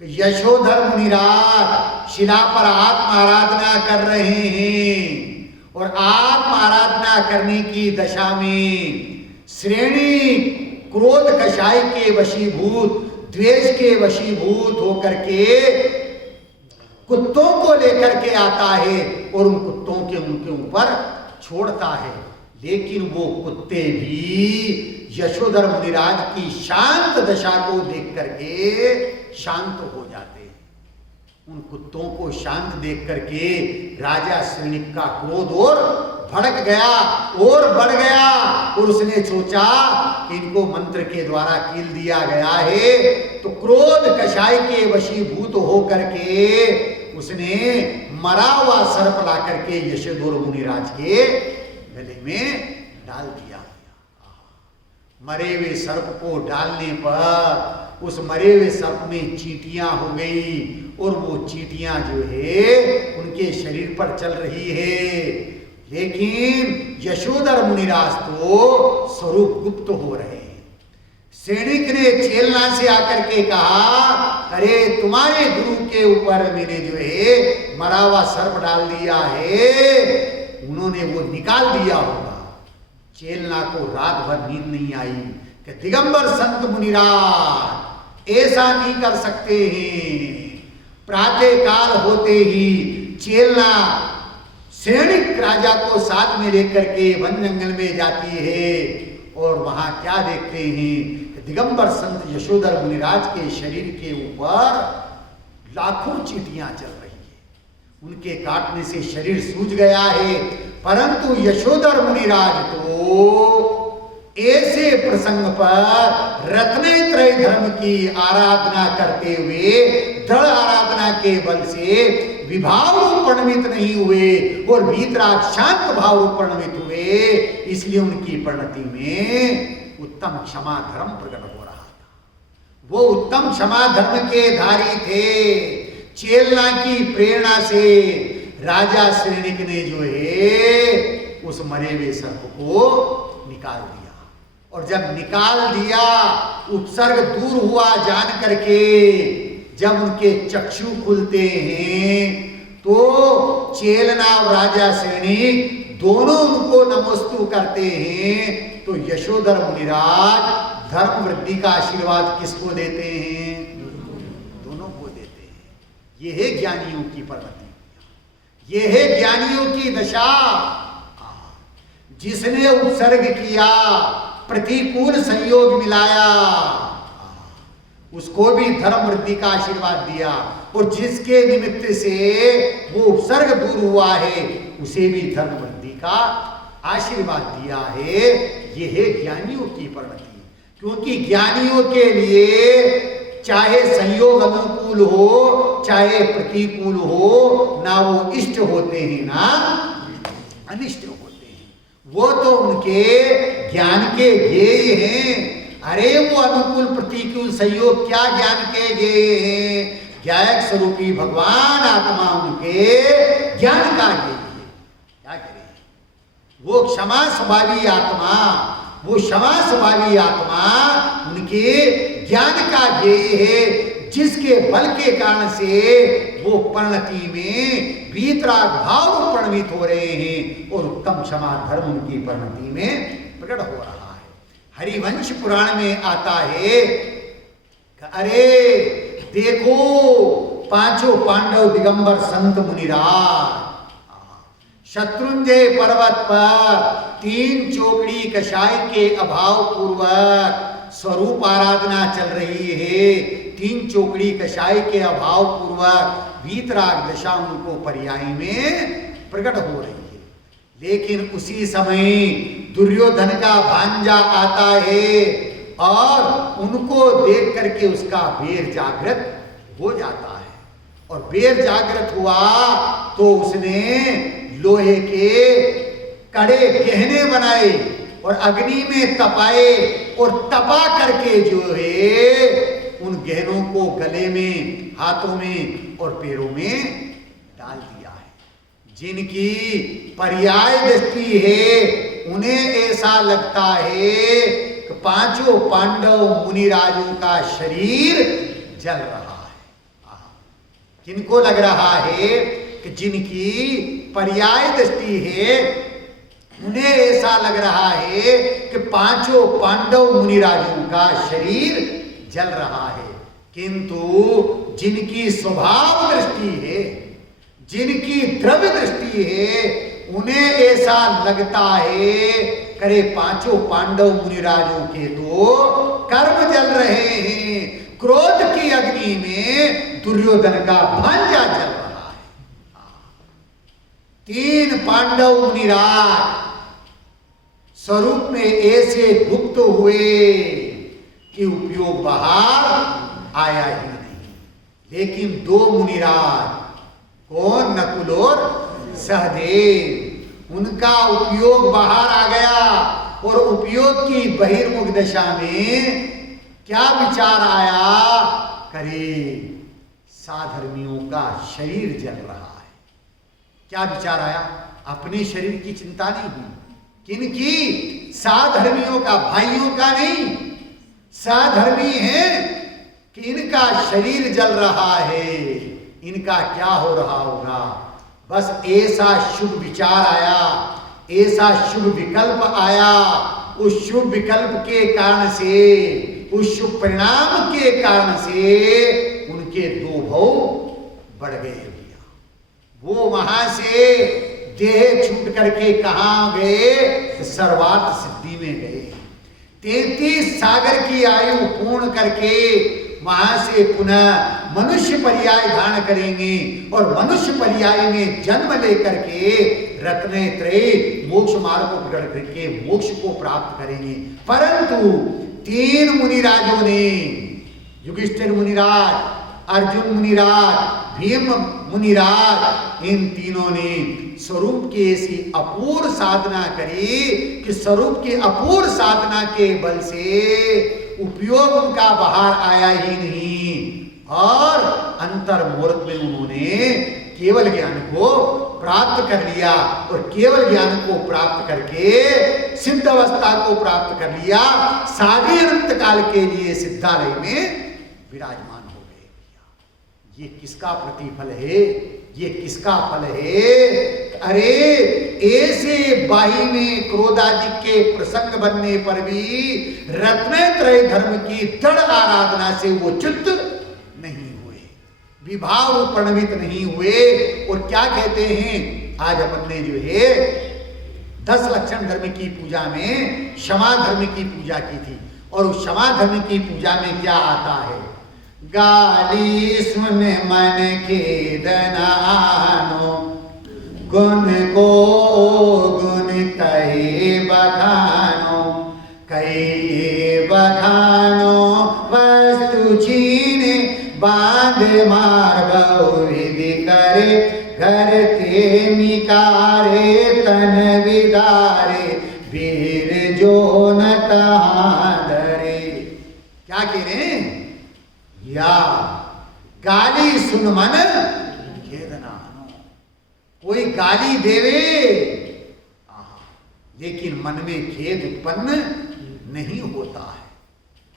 यशोधर मुनिराज शिला पर आत्म आराधना कर रहे हैं और आत्म आराधना करने की दशा में श्रेणी क्रोध कषाय के वशीभूत, द्वेष के वशीभूत होकर के कुत्तों को लेकर के आता है और उन कुत्तों के उनके ऊपर छोड़ता है। लेकिन वो कुत्ते भी यशोधर मुनिराज की शांत दशा को देख करके शांत हो जाते हैं। उन कुत्तों को शांत देख करके राजा श्रेणिक का क्रोध और भड़क गया और बढ़ गया और उसने सोचा कि इनको मंत्र के द्वारा कील दिया गया है, तो क्रोध कषाय के वशीभूत होकर के उसने मरा हुआ सर्प ला करके यशोधर मुनिराज के गले में डाल दिया। मरे हुए सर्प को डालने पर उस मरे हुए सर्प में चींटियां हो गई और वो चींटियां जो है उनके शरीर पर चल रही है। लेकिन यशोधर मुनिराज तो स्वरूप गुप्त हो रहे हैं। सैनिक ने चेलना से आकर के कहा, अरे तुम्हारे गुरु के ऊपर मैंने जो है मरा हुआ सर्प डाल दिया है, उन्होंने वो निकाल दिया होगा। चेलना को रात भर नींद नहीं आई कि दिगंबर संत मुनिराज ऐसा नहीं कर सकते हैं। प्रातः काल होते ही चेलना सैनिक राजा को साथ में लेकर के वन जंगल में जाती है और वहां क्या देखते हैं, दिगंबर संत यशोधर मुनिराज के शरीर के ऊपर लाखों चींटियां चल रही है। उनके काटने से शरीर सूज गया है, परंतु यशोधर मुनिराज तो ऐसे प्रसंग पर रत्नेत्रय धर्म की आराधना करते हुए दृढ़ आराधना के बल से विभाव रूपणमित नहीं हुए और भीतराग शांत भाव रूपणमित हुए। इसलिए उनकी परिणति में उत्तम क्षमा धर्म प्रकट हो रहा था। वो उत्तम क्षमा धर्म के धारी थे। चेलना की प्रेरणा से राजा श्रेणिक ने जो है उस मरे हुए सर्प को निकाल दिया, और जब निकाल दिया उपसर्ग दूर हुआ जान करके जब उनके चक्षु खुलते हैं तो चेलना और राजा श्रेणिक दोनों उनको नमोस्तु करते हैं। तो यशोधर मुनिराज धर्म वृद्धि का आशीर्वाद किसको देते हैं? दोनों को देते हैं। ये है ज्ञानियों की परिणति, ये है ज्ञानियों की दशा। जिसने उपसर्ग किया, प्रतिकूल संयोग मिलाया, उसको भी धर्म वृद्धि का आशीर्वाद दिया, और जिसके निमित्त से वो उपसर्ग दूर हुआ है उसे भी धर्म वृद्धि का आशीर्वाद दिया है। ये है ज्ञानियों की परिणति। क्योंकि ज्ञानियों के लिए चाहे संयोग अनुकूल हो चाहे प्रतिकूल हो, ना वो इष्ट होते हैं ना अनिष्ट होते हैं। वो तो उनके ज्ञान के ज्ञेय हैं। अरे वो अनुकूल प्रतिकूल संयोग क्या ज्ञान के ज्ञेय हैं? ज्ञायक स्वरूपी भगवान आत्मा उनके ज्ञान का ज्ञेय है। क्या करें? वो क्षमा स्वभावी आत्मा, वो क्षमा स्वभावी आत्मा उनके ज्ञान का ज्ञेय है, जिसके बल के कारण से वो परिणति में वीतराग भाव परिणमित हो रहे हैं और उत्तम क्षमा धर्म उनकी परिणति में प्रकट हो रहा है। हरिवंश पुराण में आता है, अरे देखो पांचों पांडव दिगंबर संत मुनिराज शत्रुंजय पर्वत पर 3 चोकड़ी कषाय के अभाव पूर्वक स्वरूप आराधना चल रही है। 3 चोकड़ी कषाय के अभाव पूर्वक वीतराग दशा उनको पर्याय में प्रकट हो रही है। लेकिन उसी समय दुर्योधन का भांजा आता है और उनको देख करके उसका बेर जागृत हो जाता है, और बेर जागृत हुआ तो उसने लोहे के कड़े गहने बनाए और अग्नि में तपाए और तपा करके जो है उन गहनों को गले में, हाथों में और पैरों में डाल दिया है। जिनकी पर्याय दृष्टि है उन्हें ऐसा लगता है कि पांचों पांडव मुनिराजों का शरीर जल रहा है। किनको लग रहा है कि जिनकी पर्याय दृष्टि है उन्हें ऐसा लग रहा है कि पांचों पांडव मुनिराजों का शरीर जल रहा है, किंतु जिनकी स्वभाव दृष्टि है, जिनकी द्रव्य दृष्टि है, उन्हें ऐसा लगता है करे पांचों पांडव मुनिराजों के तो कर्म जल रहे हैं। क्रोध की अग्नि में दुर्योधन का भांजा जल रहा है। 3 पांडव मुनिराज स्वरूप में ऐसे गुप्त हुए कि उपयोग बाहर आया ही नहीं। लेकिन 2 मुनिराज, कौन? नकुल और सहदेव, उनका उपयोग बाहर आ गया। और उपयोग की बहिर्मुख दशा में क्या विचार आया? करे साधर्मियों का शरीर जल रहा है। क्या विचार आया? अपने शरीर की चिंता नहीं हुई। किनकी? साधर्मियों का, भाइयों का नहीं। साधर्मी है कि इनका शरीर जल रहा है, इनका क्या हो रहा होगा। बस ऐसा शुभ विचार आया, ऐसा शुभ विकल्प आया, उस शुभ विकल्प के कारण से, उस शुभ परिणाम के कारण से उनके दो भाव बढ़ गए भैया। वो वहां से देह छूट करके कहां गए, सर्वार्थ सिद्धि में गए। 33 सागर की आयु पूर्ण करके वहां से पुनः मनुष्य पर्याय धारण करेंगे और मनुष्य पर्याय में जन्म लेकर के रत्ने त्रय मोक्ष मार्ग को प्रकट करके मोक्ष को प्राप्त करेंगे। परंतु 3 मुनिराजों ने, युधिष्ठिर मुनिराज, अर्जुन मुनिराज, भीम मुनिराज, इन तीनों ने स्वरूप की ऐसी अपूर्व साधना करी कि स्वरूप की अपूर्व साधना के बल से उपयोग उनका बाहर आया ही नहीं और अंतर मुहूर्त में उन्होंने केवल ज्ञान को प्राप्त कर लिया और केवल ज्ञान को प्राप्त करके सिद्ध अवस्था को प्राप्त कर लिया। साधे अनंत काल के लिए सिद्धालय में विराजमान हो गए। ये किसका प्रतिफल है, ये किसका फल है। अरे ऐसे बाही में क्रोधादि के प्रसंग बनने पर भी रत्नत्रय धर्म की दृढ़ आराधना से वो च्युत नहीं हुए, विभाव प्रणवित नहीं हुए। और क्या कहते हैं, आज अपन ने जो है 10 लक्षण धर्म की पूजा में क्षमा धर्म की पूजा की थी और उस क्षमा धर्म की पूजा में क्या आता है, गाली सुन मन खेदनानो, गुण को गुण कहे बखानो, कहे बखानो वस्तु छीने बांध मार बहुविधि करे, घर ते निकारे तन विदारे, वीर जो न तहां धरे। क्या कह रहे हैं, या गाली सुन मन खेदना। कोई गाली देवे लेकिन मन में खेद उत्पन्न नहीं होता है।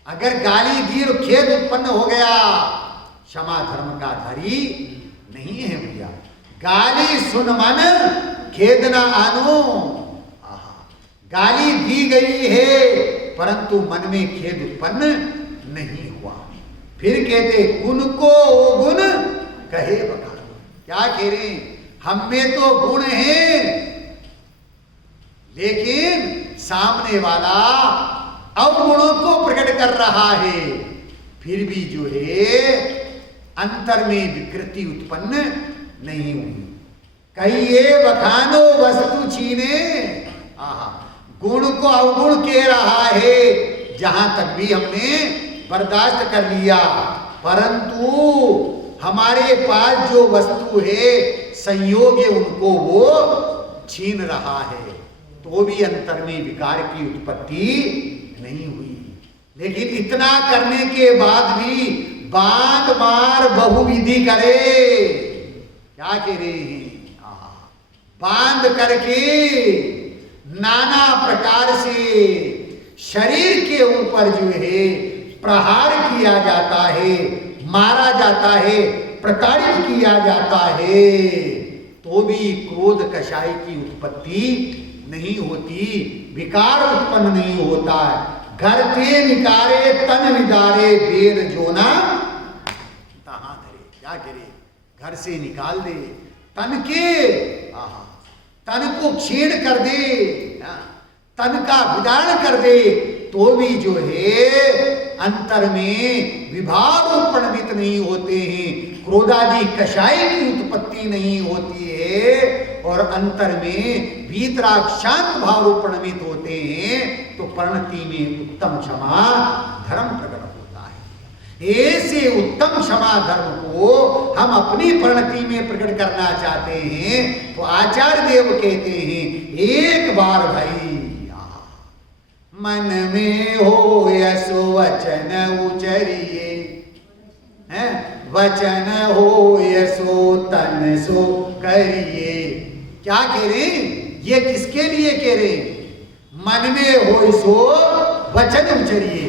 अगर गाली दी और खेद उत्पन्न हो गया, क्षमा धर्म का धारी नहीं है भैया। गाली सुन मन खेद न आनो, गाली दी गई है परंतु मन में खेद उत्पन्न नहीं हुआ। फिर कहते गुण को गुण कहे बखानो। क्या कह रहे हैं, हम में तो गुण है लेकिन सामने वाला अवगुणों को प्रकट कर रहा है, फिर भी जो है अंतर में विकृति उत्पन्न नहीं हुई। कहिए बखानो वस्तु छीने, गुण को अवगुण कह रहा है, जहां तक भी हमने बर्दाश्त कर लिया, परंतु हमारे पास जो वस्तु है संयोग है उनको वो छीन रहा है, तो भी अंतर में विकार की उत्पत्ति नहीं हुई। लेकिन इतना करने के बाद भी बांध मार बहुविधि करे। क्या कह रहे हैं, बांध करके नाना प्रकार से शरीर के ऊपर जो है प्रहार किया जाता है, मारा जाता है, प्रताड़ित किया जाता है, तो भी क्रोध कषाय की उत्पत्ति नहीं होती, विकार उत्पन्न नहीं होता है। घर ते निकारे तन विदारे, बेर जोना तहां धरे। क्या करे, घर से निकाल दे, तन के तन को छेड़ कर दे, तन का विदारण कर दे, तो भी जो है अंतर में विभाव प्रणवित नहीं होते हैं, क्रोधादि कषाय की उत्पत्ति नहीं होती है और अंतर में वीतराग शांत भाव प्रणवित होते हैं, तो परिणति में उत्तम क्षमा धर्म प्रकट होता है। ऐसे उत्तम क्षमा धर्म को हम अपनी परिणति में प्रकट करना चाहते हैं, तो आचार्य देव कहते हैं एक बार भाई मन में हो यशो वचन उचरिए, वचन हो यशो तन सो करिए। क्या कह रहे हैं, ये किसके लिए कह रहे हैं, मन में हो सो वचन उचरिए,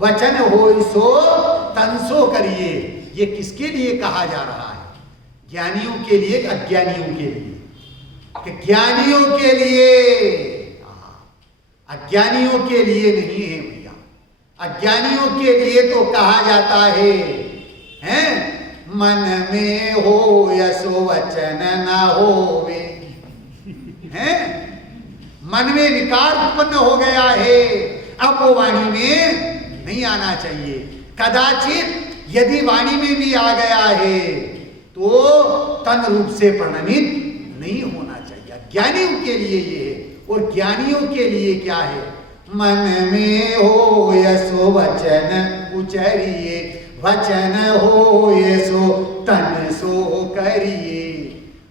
वचन हो सो तन सो करिए। ये किसके लिए कहा जा रहा है, ज्ञानियों के लिए, अज्ञानियों के लिए, कि ज्ञानियों के लिए, अज्ञानियों के लिए नहीं है भैया। अज्ञानियों के लिए तो कहा जाता है, हैं, मन में हो यशो वचन न होवे, हैं, मन में विकार उत्पन्न हो गया है, अब वो वाणी में नहीं आना चाहिए। कदाचित यदि वाणी में भी आ गया है तो तन रूप से परिणमित नहीं होना चाहिए। ज्ञानियों के लिए ये है। और ज्ञानियों के लिए क्या है? मन में हो यशो वचन उचरिए, वचन हो यशो तन सो करिए।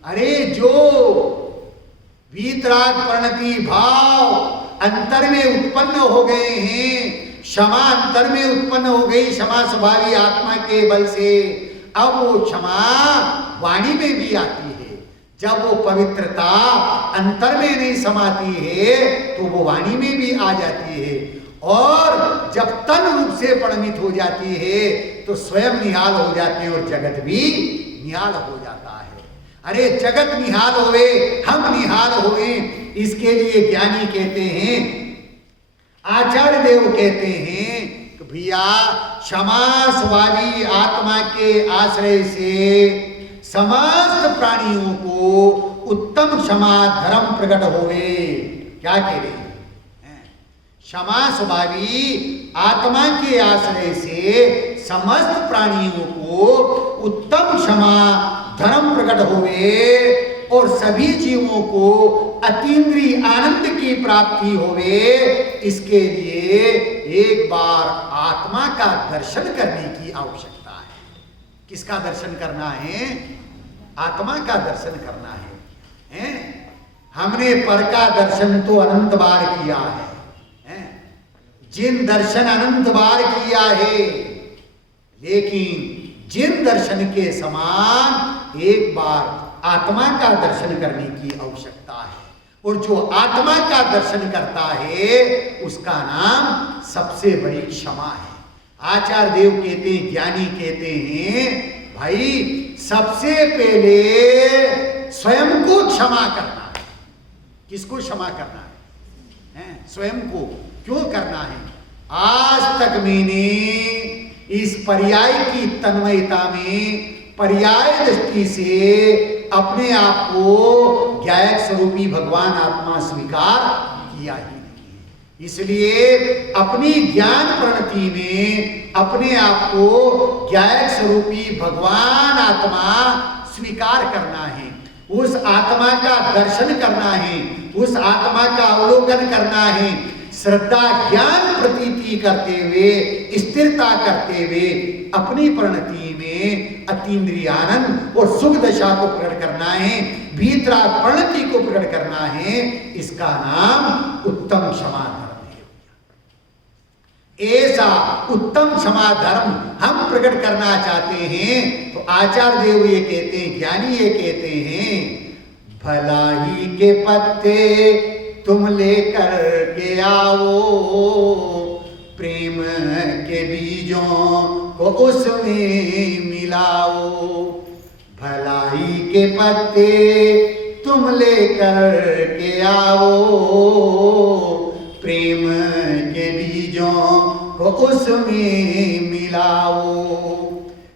अरे जो वीतराग प्रणति भाव अंतर में उत्पन्न हो गए हैं, क्षमा अंतर में उत्पन्न हो गई, क्षमा स्वभावी आत्मा के बल से, अब वो क्षमा वाणी में भी आती है। जब वो पवित्रता अंतर में नहीं समाती है तो वो वाणी में भी आ जाती है। और जब तन रूप से परिणमित हो जाती है तो स्वयं निहाल हो जाती है और जगत भी निहाल हो जाता है। अरे जगत निहाल होवे, हम निहाल होवे, इसके लिए ज्ञानी कहते हैं, आचार्य देव कहते हैं कि भैया क्षमा स्वभावी आत्मा के आश्रय से समस्त प्राणियों को उत्तम क्षमा धर्म प्रकट होवे। क्या कह रहे हैं? क्षमा स्वभावी आत्मा के आश्रय से समस्त प्राणियों को उत्तम क्षमा धर्म प्रकट होवे और सभी जीवों को अतीन्द्रिय आनंद की प्राप्ति होवे। इसके लिए एक बार आत्मा का दर्शन करने की आवश्यकता है। किसका दर्शन करना है? आत्मा का दर्शन करना है, हैं? हमने पर का दर्शन तो अनंत बार किया है, हैं? जिन दर्शन अनंत बार किया है, लेकिन जिन दर्शन के समान एक बार आत्मा का दर्शन करने की आवश्यकता है। और जो आत्मा का दर्शन करता है उसका नाम सबसे बड़ी क्षमा है। आचार्य देव कहते हैं, ज्ञानी कहते हैं, भाई सबसे पहले स्वयं को क्षमा करना है। किसको क्षमा करना है? हैं? स्वयं को क्यों करना है? आज तक मैंने इस पर्याय की तन्मयता में पर्याय दृष्टि से अपने आप को ज्ञायक स्वरूपी भगवान आत्मा स्वीकार किया ही नहीं। इसलिए अपनी ज्ञान प्रणति में अपने आप को ज्ञायक स्वरूपी भगवान आत्मा स्वीकार करना है, उस आत्मा का दर्शन करना है, उस आत्मा का अवलोकन करना है, श्रद्धा ज्ञान प्रतीति करते हुए, स्थिरता करते हुए अपनी प्रणति में अतीन्द्रिय आनंद और सुख दशा को प्रकट करना है, भीतराग प्रणति को प्रकट करना है। इसका नाम उत्तम क्षमा धर्म है। ऐसा उत्तम क्षमा धर्म हम प्रकट करना चाहते हैं तो आचार्य देव ये कहते हैं, ज्ञानी ये कहते हैं, भलाई के पत्ते तुम लेकर के आओ, प्रेम के बीजों को उसमें मिलाओ। भलाई के पत्ते तुम लेकर के आओ, प्रेम के बीजों को उसमें मिलाओ।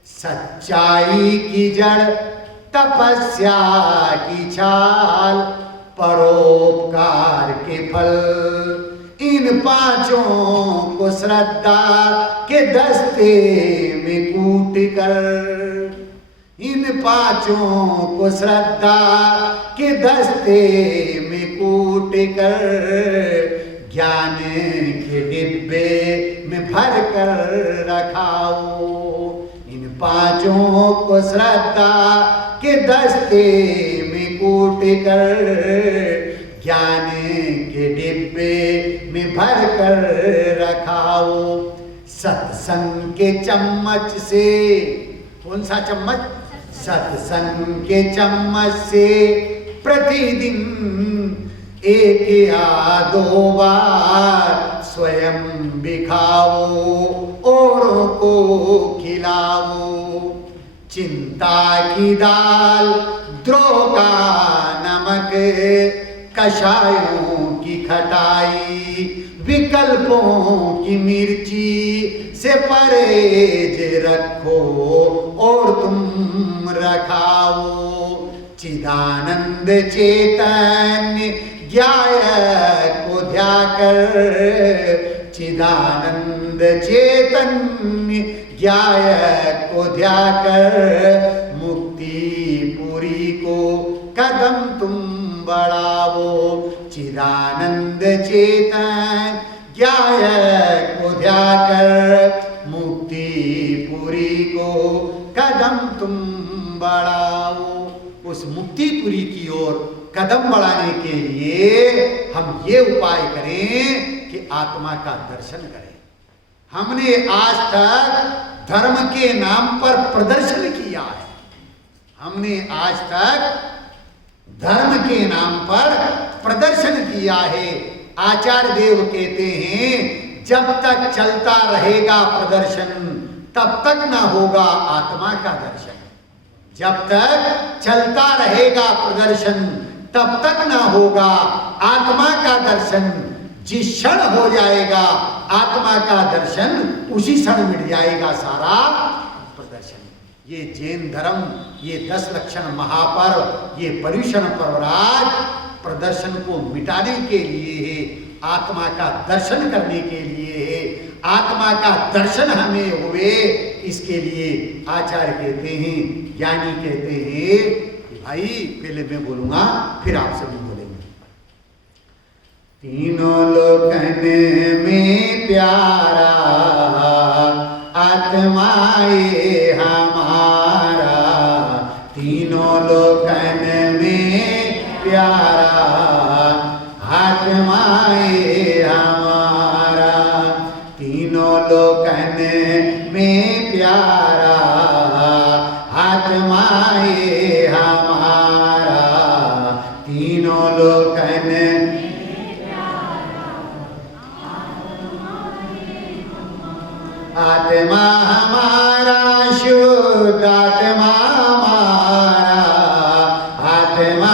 सच्चाई की जड़ तपस्या की छाल, परोपकार के फल इन पांचों को श्रद्धा के दस्ते में कूट कर, इन पांचों को श्रद्धा के दस्ते में कूट कर, ज्ञान के डिब्बे में भर कर रखाओ। इन पांचों को श्रद्धा के दस्ते में कूट कर, ज्ञान के डिब्बे में भर कर रखाओ। सत्संग के चम्मच से, कौन सा चम्मच? सत्संग के चम्मच से प्रतिदिन एक या दो बार स्वयं भी खाओ, औरों को खिलाओ। चिंता चिंता की दाल, द्रोह का नमक, कषायों की खटाई, विकल्पों की मिर्ची से परहेज रखो और तुम रखाओ। चिदानंद चैतन्य ज्ञाय को ध्याकर, चिदानंद चैतन्य ज्ञाय को ध्याकर, मुक्ति पुरी को कदम तुम बढ़ाओ। चिदानंद चेतन ज्ञाय को ध्याकर, मुक्ति पुरी को कदम तुम बढ़ाओ। उस मुक्तिपुरी की ओर कदम बढ़ाने के लिए हम ये उपाय करें कि आत्मा का दर्शन करें। हमने आज तक धर्म के नाम पर प्रदर्शन किया है। हमने आज तक धर्म के नाम पर प्रदर्शन किया है। आचार्य देव कहते हैं, जब तक चलता रहेगा प्रदर्शन तब तक ना होगा आत्मा का दर्शन। जब तक चलता रहेगा प्रदर्शन तब तक ना होगा आत्मा का दर्शन। जिस क्षण हो जाएगा आत्मा का दर्शन, उसी क्षण मिट जाएगा सारा प्रदर्शन। ये जैन धर्म, ये 10 लक्षण महापर्व, ये पर्युषण पर्वराज प्रदर्शन को मिटाने के लिए है, आत्मा का दर्शन करने के लिए है। आत्मा का दर्शन हमें हुए, इसके लिए आचार्य कहते हैं, ज्ञानी कहते हैं, भाई पहले मैं बोलूंगा फिर आप सभी बोलेंगे। तीनों लोकन में प्यारा आत्माए हमारा, तीनों लोकन में प्यारा आत्माए हमारा, तीनों लोकन में प्यारा आत्माए हमारा, तीनों लोकन आत्मा हमारा शुद्ध आत्मा हमारा, आत्मा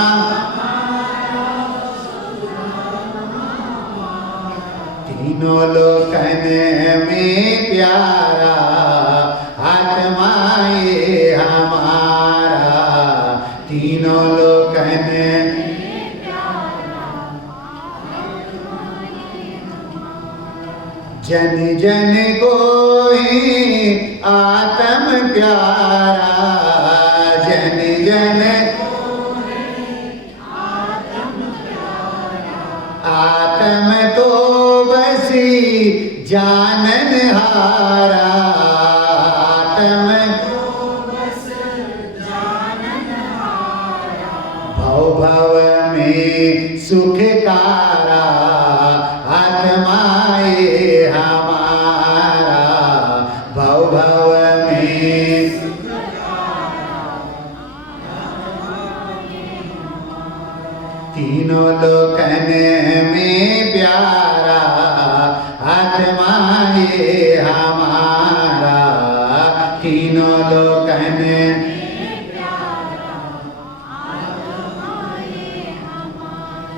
तीनों लोकन में प्यारा आत्माए हमारा, तीनों लोकन जन जन को ही आत्म प्यारा, जन जन आत्म तो बसी जानन हारा, आत्म भव भव में सुखकारा आत्माए हमारा, भव भव में तीनों लोकन में प्यारा आत्माए हमारा, तीनों लोकन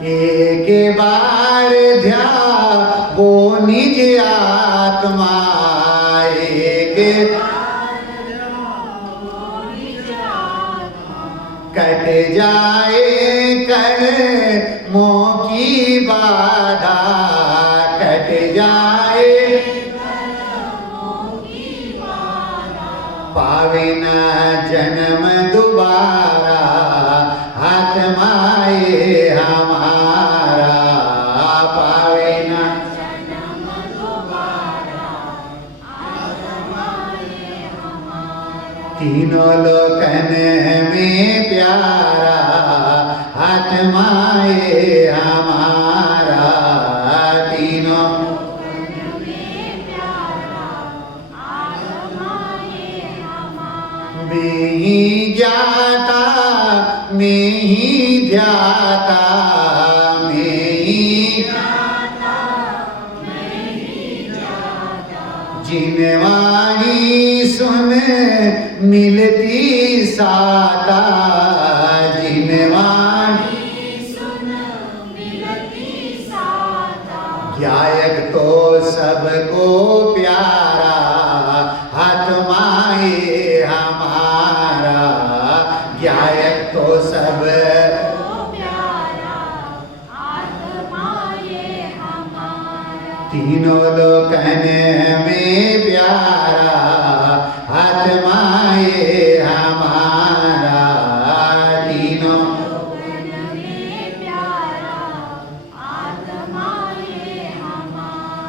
एक बार ध्याओ निज आत्मा, एक कट जाए कर्मों की बाधा, कट जाए पावे न जन्म दोबारा आत्माए हमारा, पावे न तीनों लोकन में प्यारा आत्माए हमारा, तीनों में ही ज्ञाता में ही ध्याता, में ही जिन वाणी सुन मिलती साता जिनवाणी गायक तो सबको प्यारा आत्माए हमारा, गायक तो सबको प्यारा आत्माए हमारा, तीनों लोकन में प्यारा आत्माए हमारा, तीनों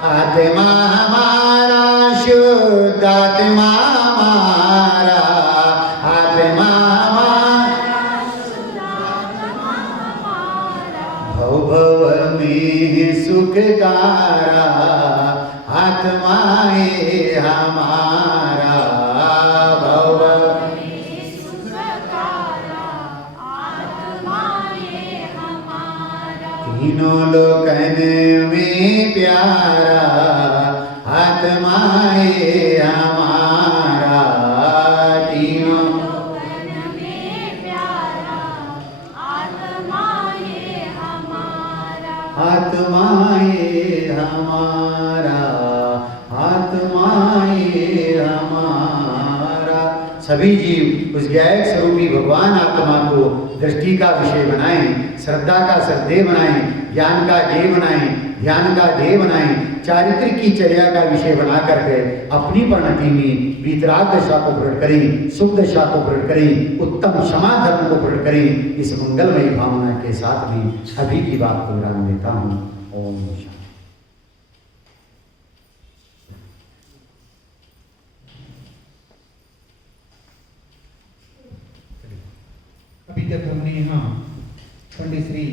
आत्मा हमारा शुद्ध आत्मा हमारा, आत्मा हमारा भव भव में सुखकारा आत्माए हमारा, भव भव में सुखकारा आत्माए हमारा, तीनों लोकन में प्यारा आत्माए हमारा, तीनों लोकन में प्यारा आत्माए हमारा, आत्माए हमारा, आत्माए हमारा। सभी जीव उस गायक स्वरूपी भगवान आत्मा को दृष्टि का विषय बनाएं, श्रद्धा का श्रद्धेय बनाएं, ज्ञान का ध्येय बनाएं, ध्यान का ध्येय बनाएं, चारित्रिक की चर्या का विषय बना करके अपनी परिणति में वीतराग दशा को प्रकट करें, सुख दशा को प्रकट करें, उत्तम क्षमा धर्म को प्रकट करें। इस मंगलमयी भावना के साथ भी अभी की बात को विराम देता हूँ। ओम शांति। अभी तक हमने यहाँ पंडित श्री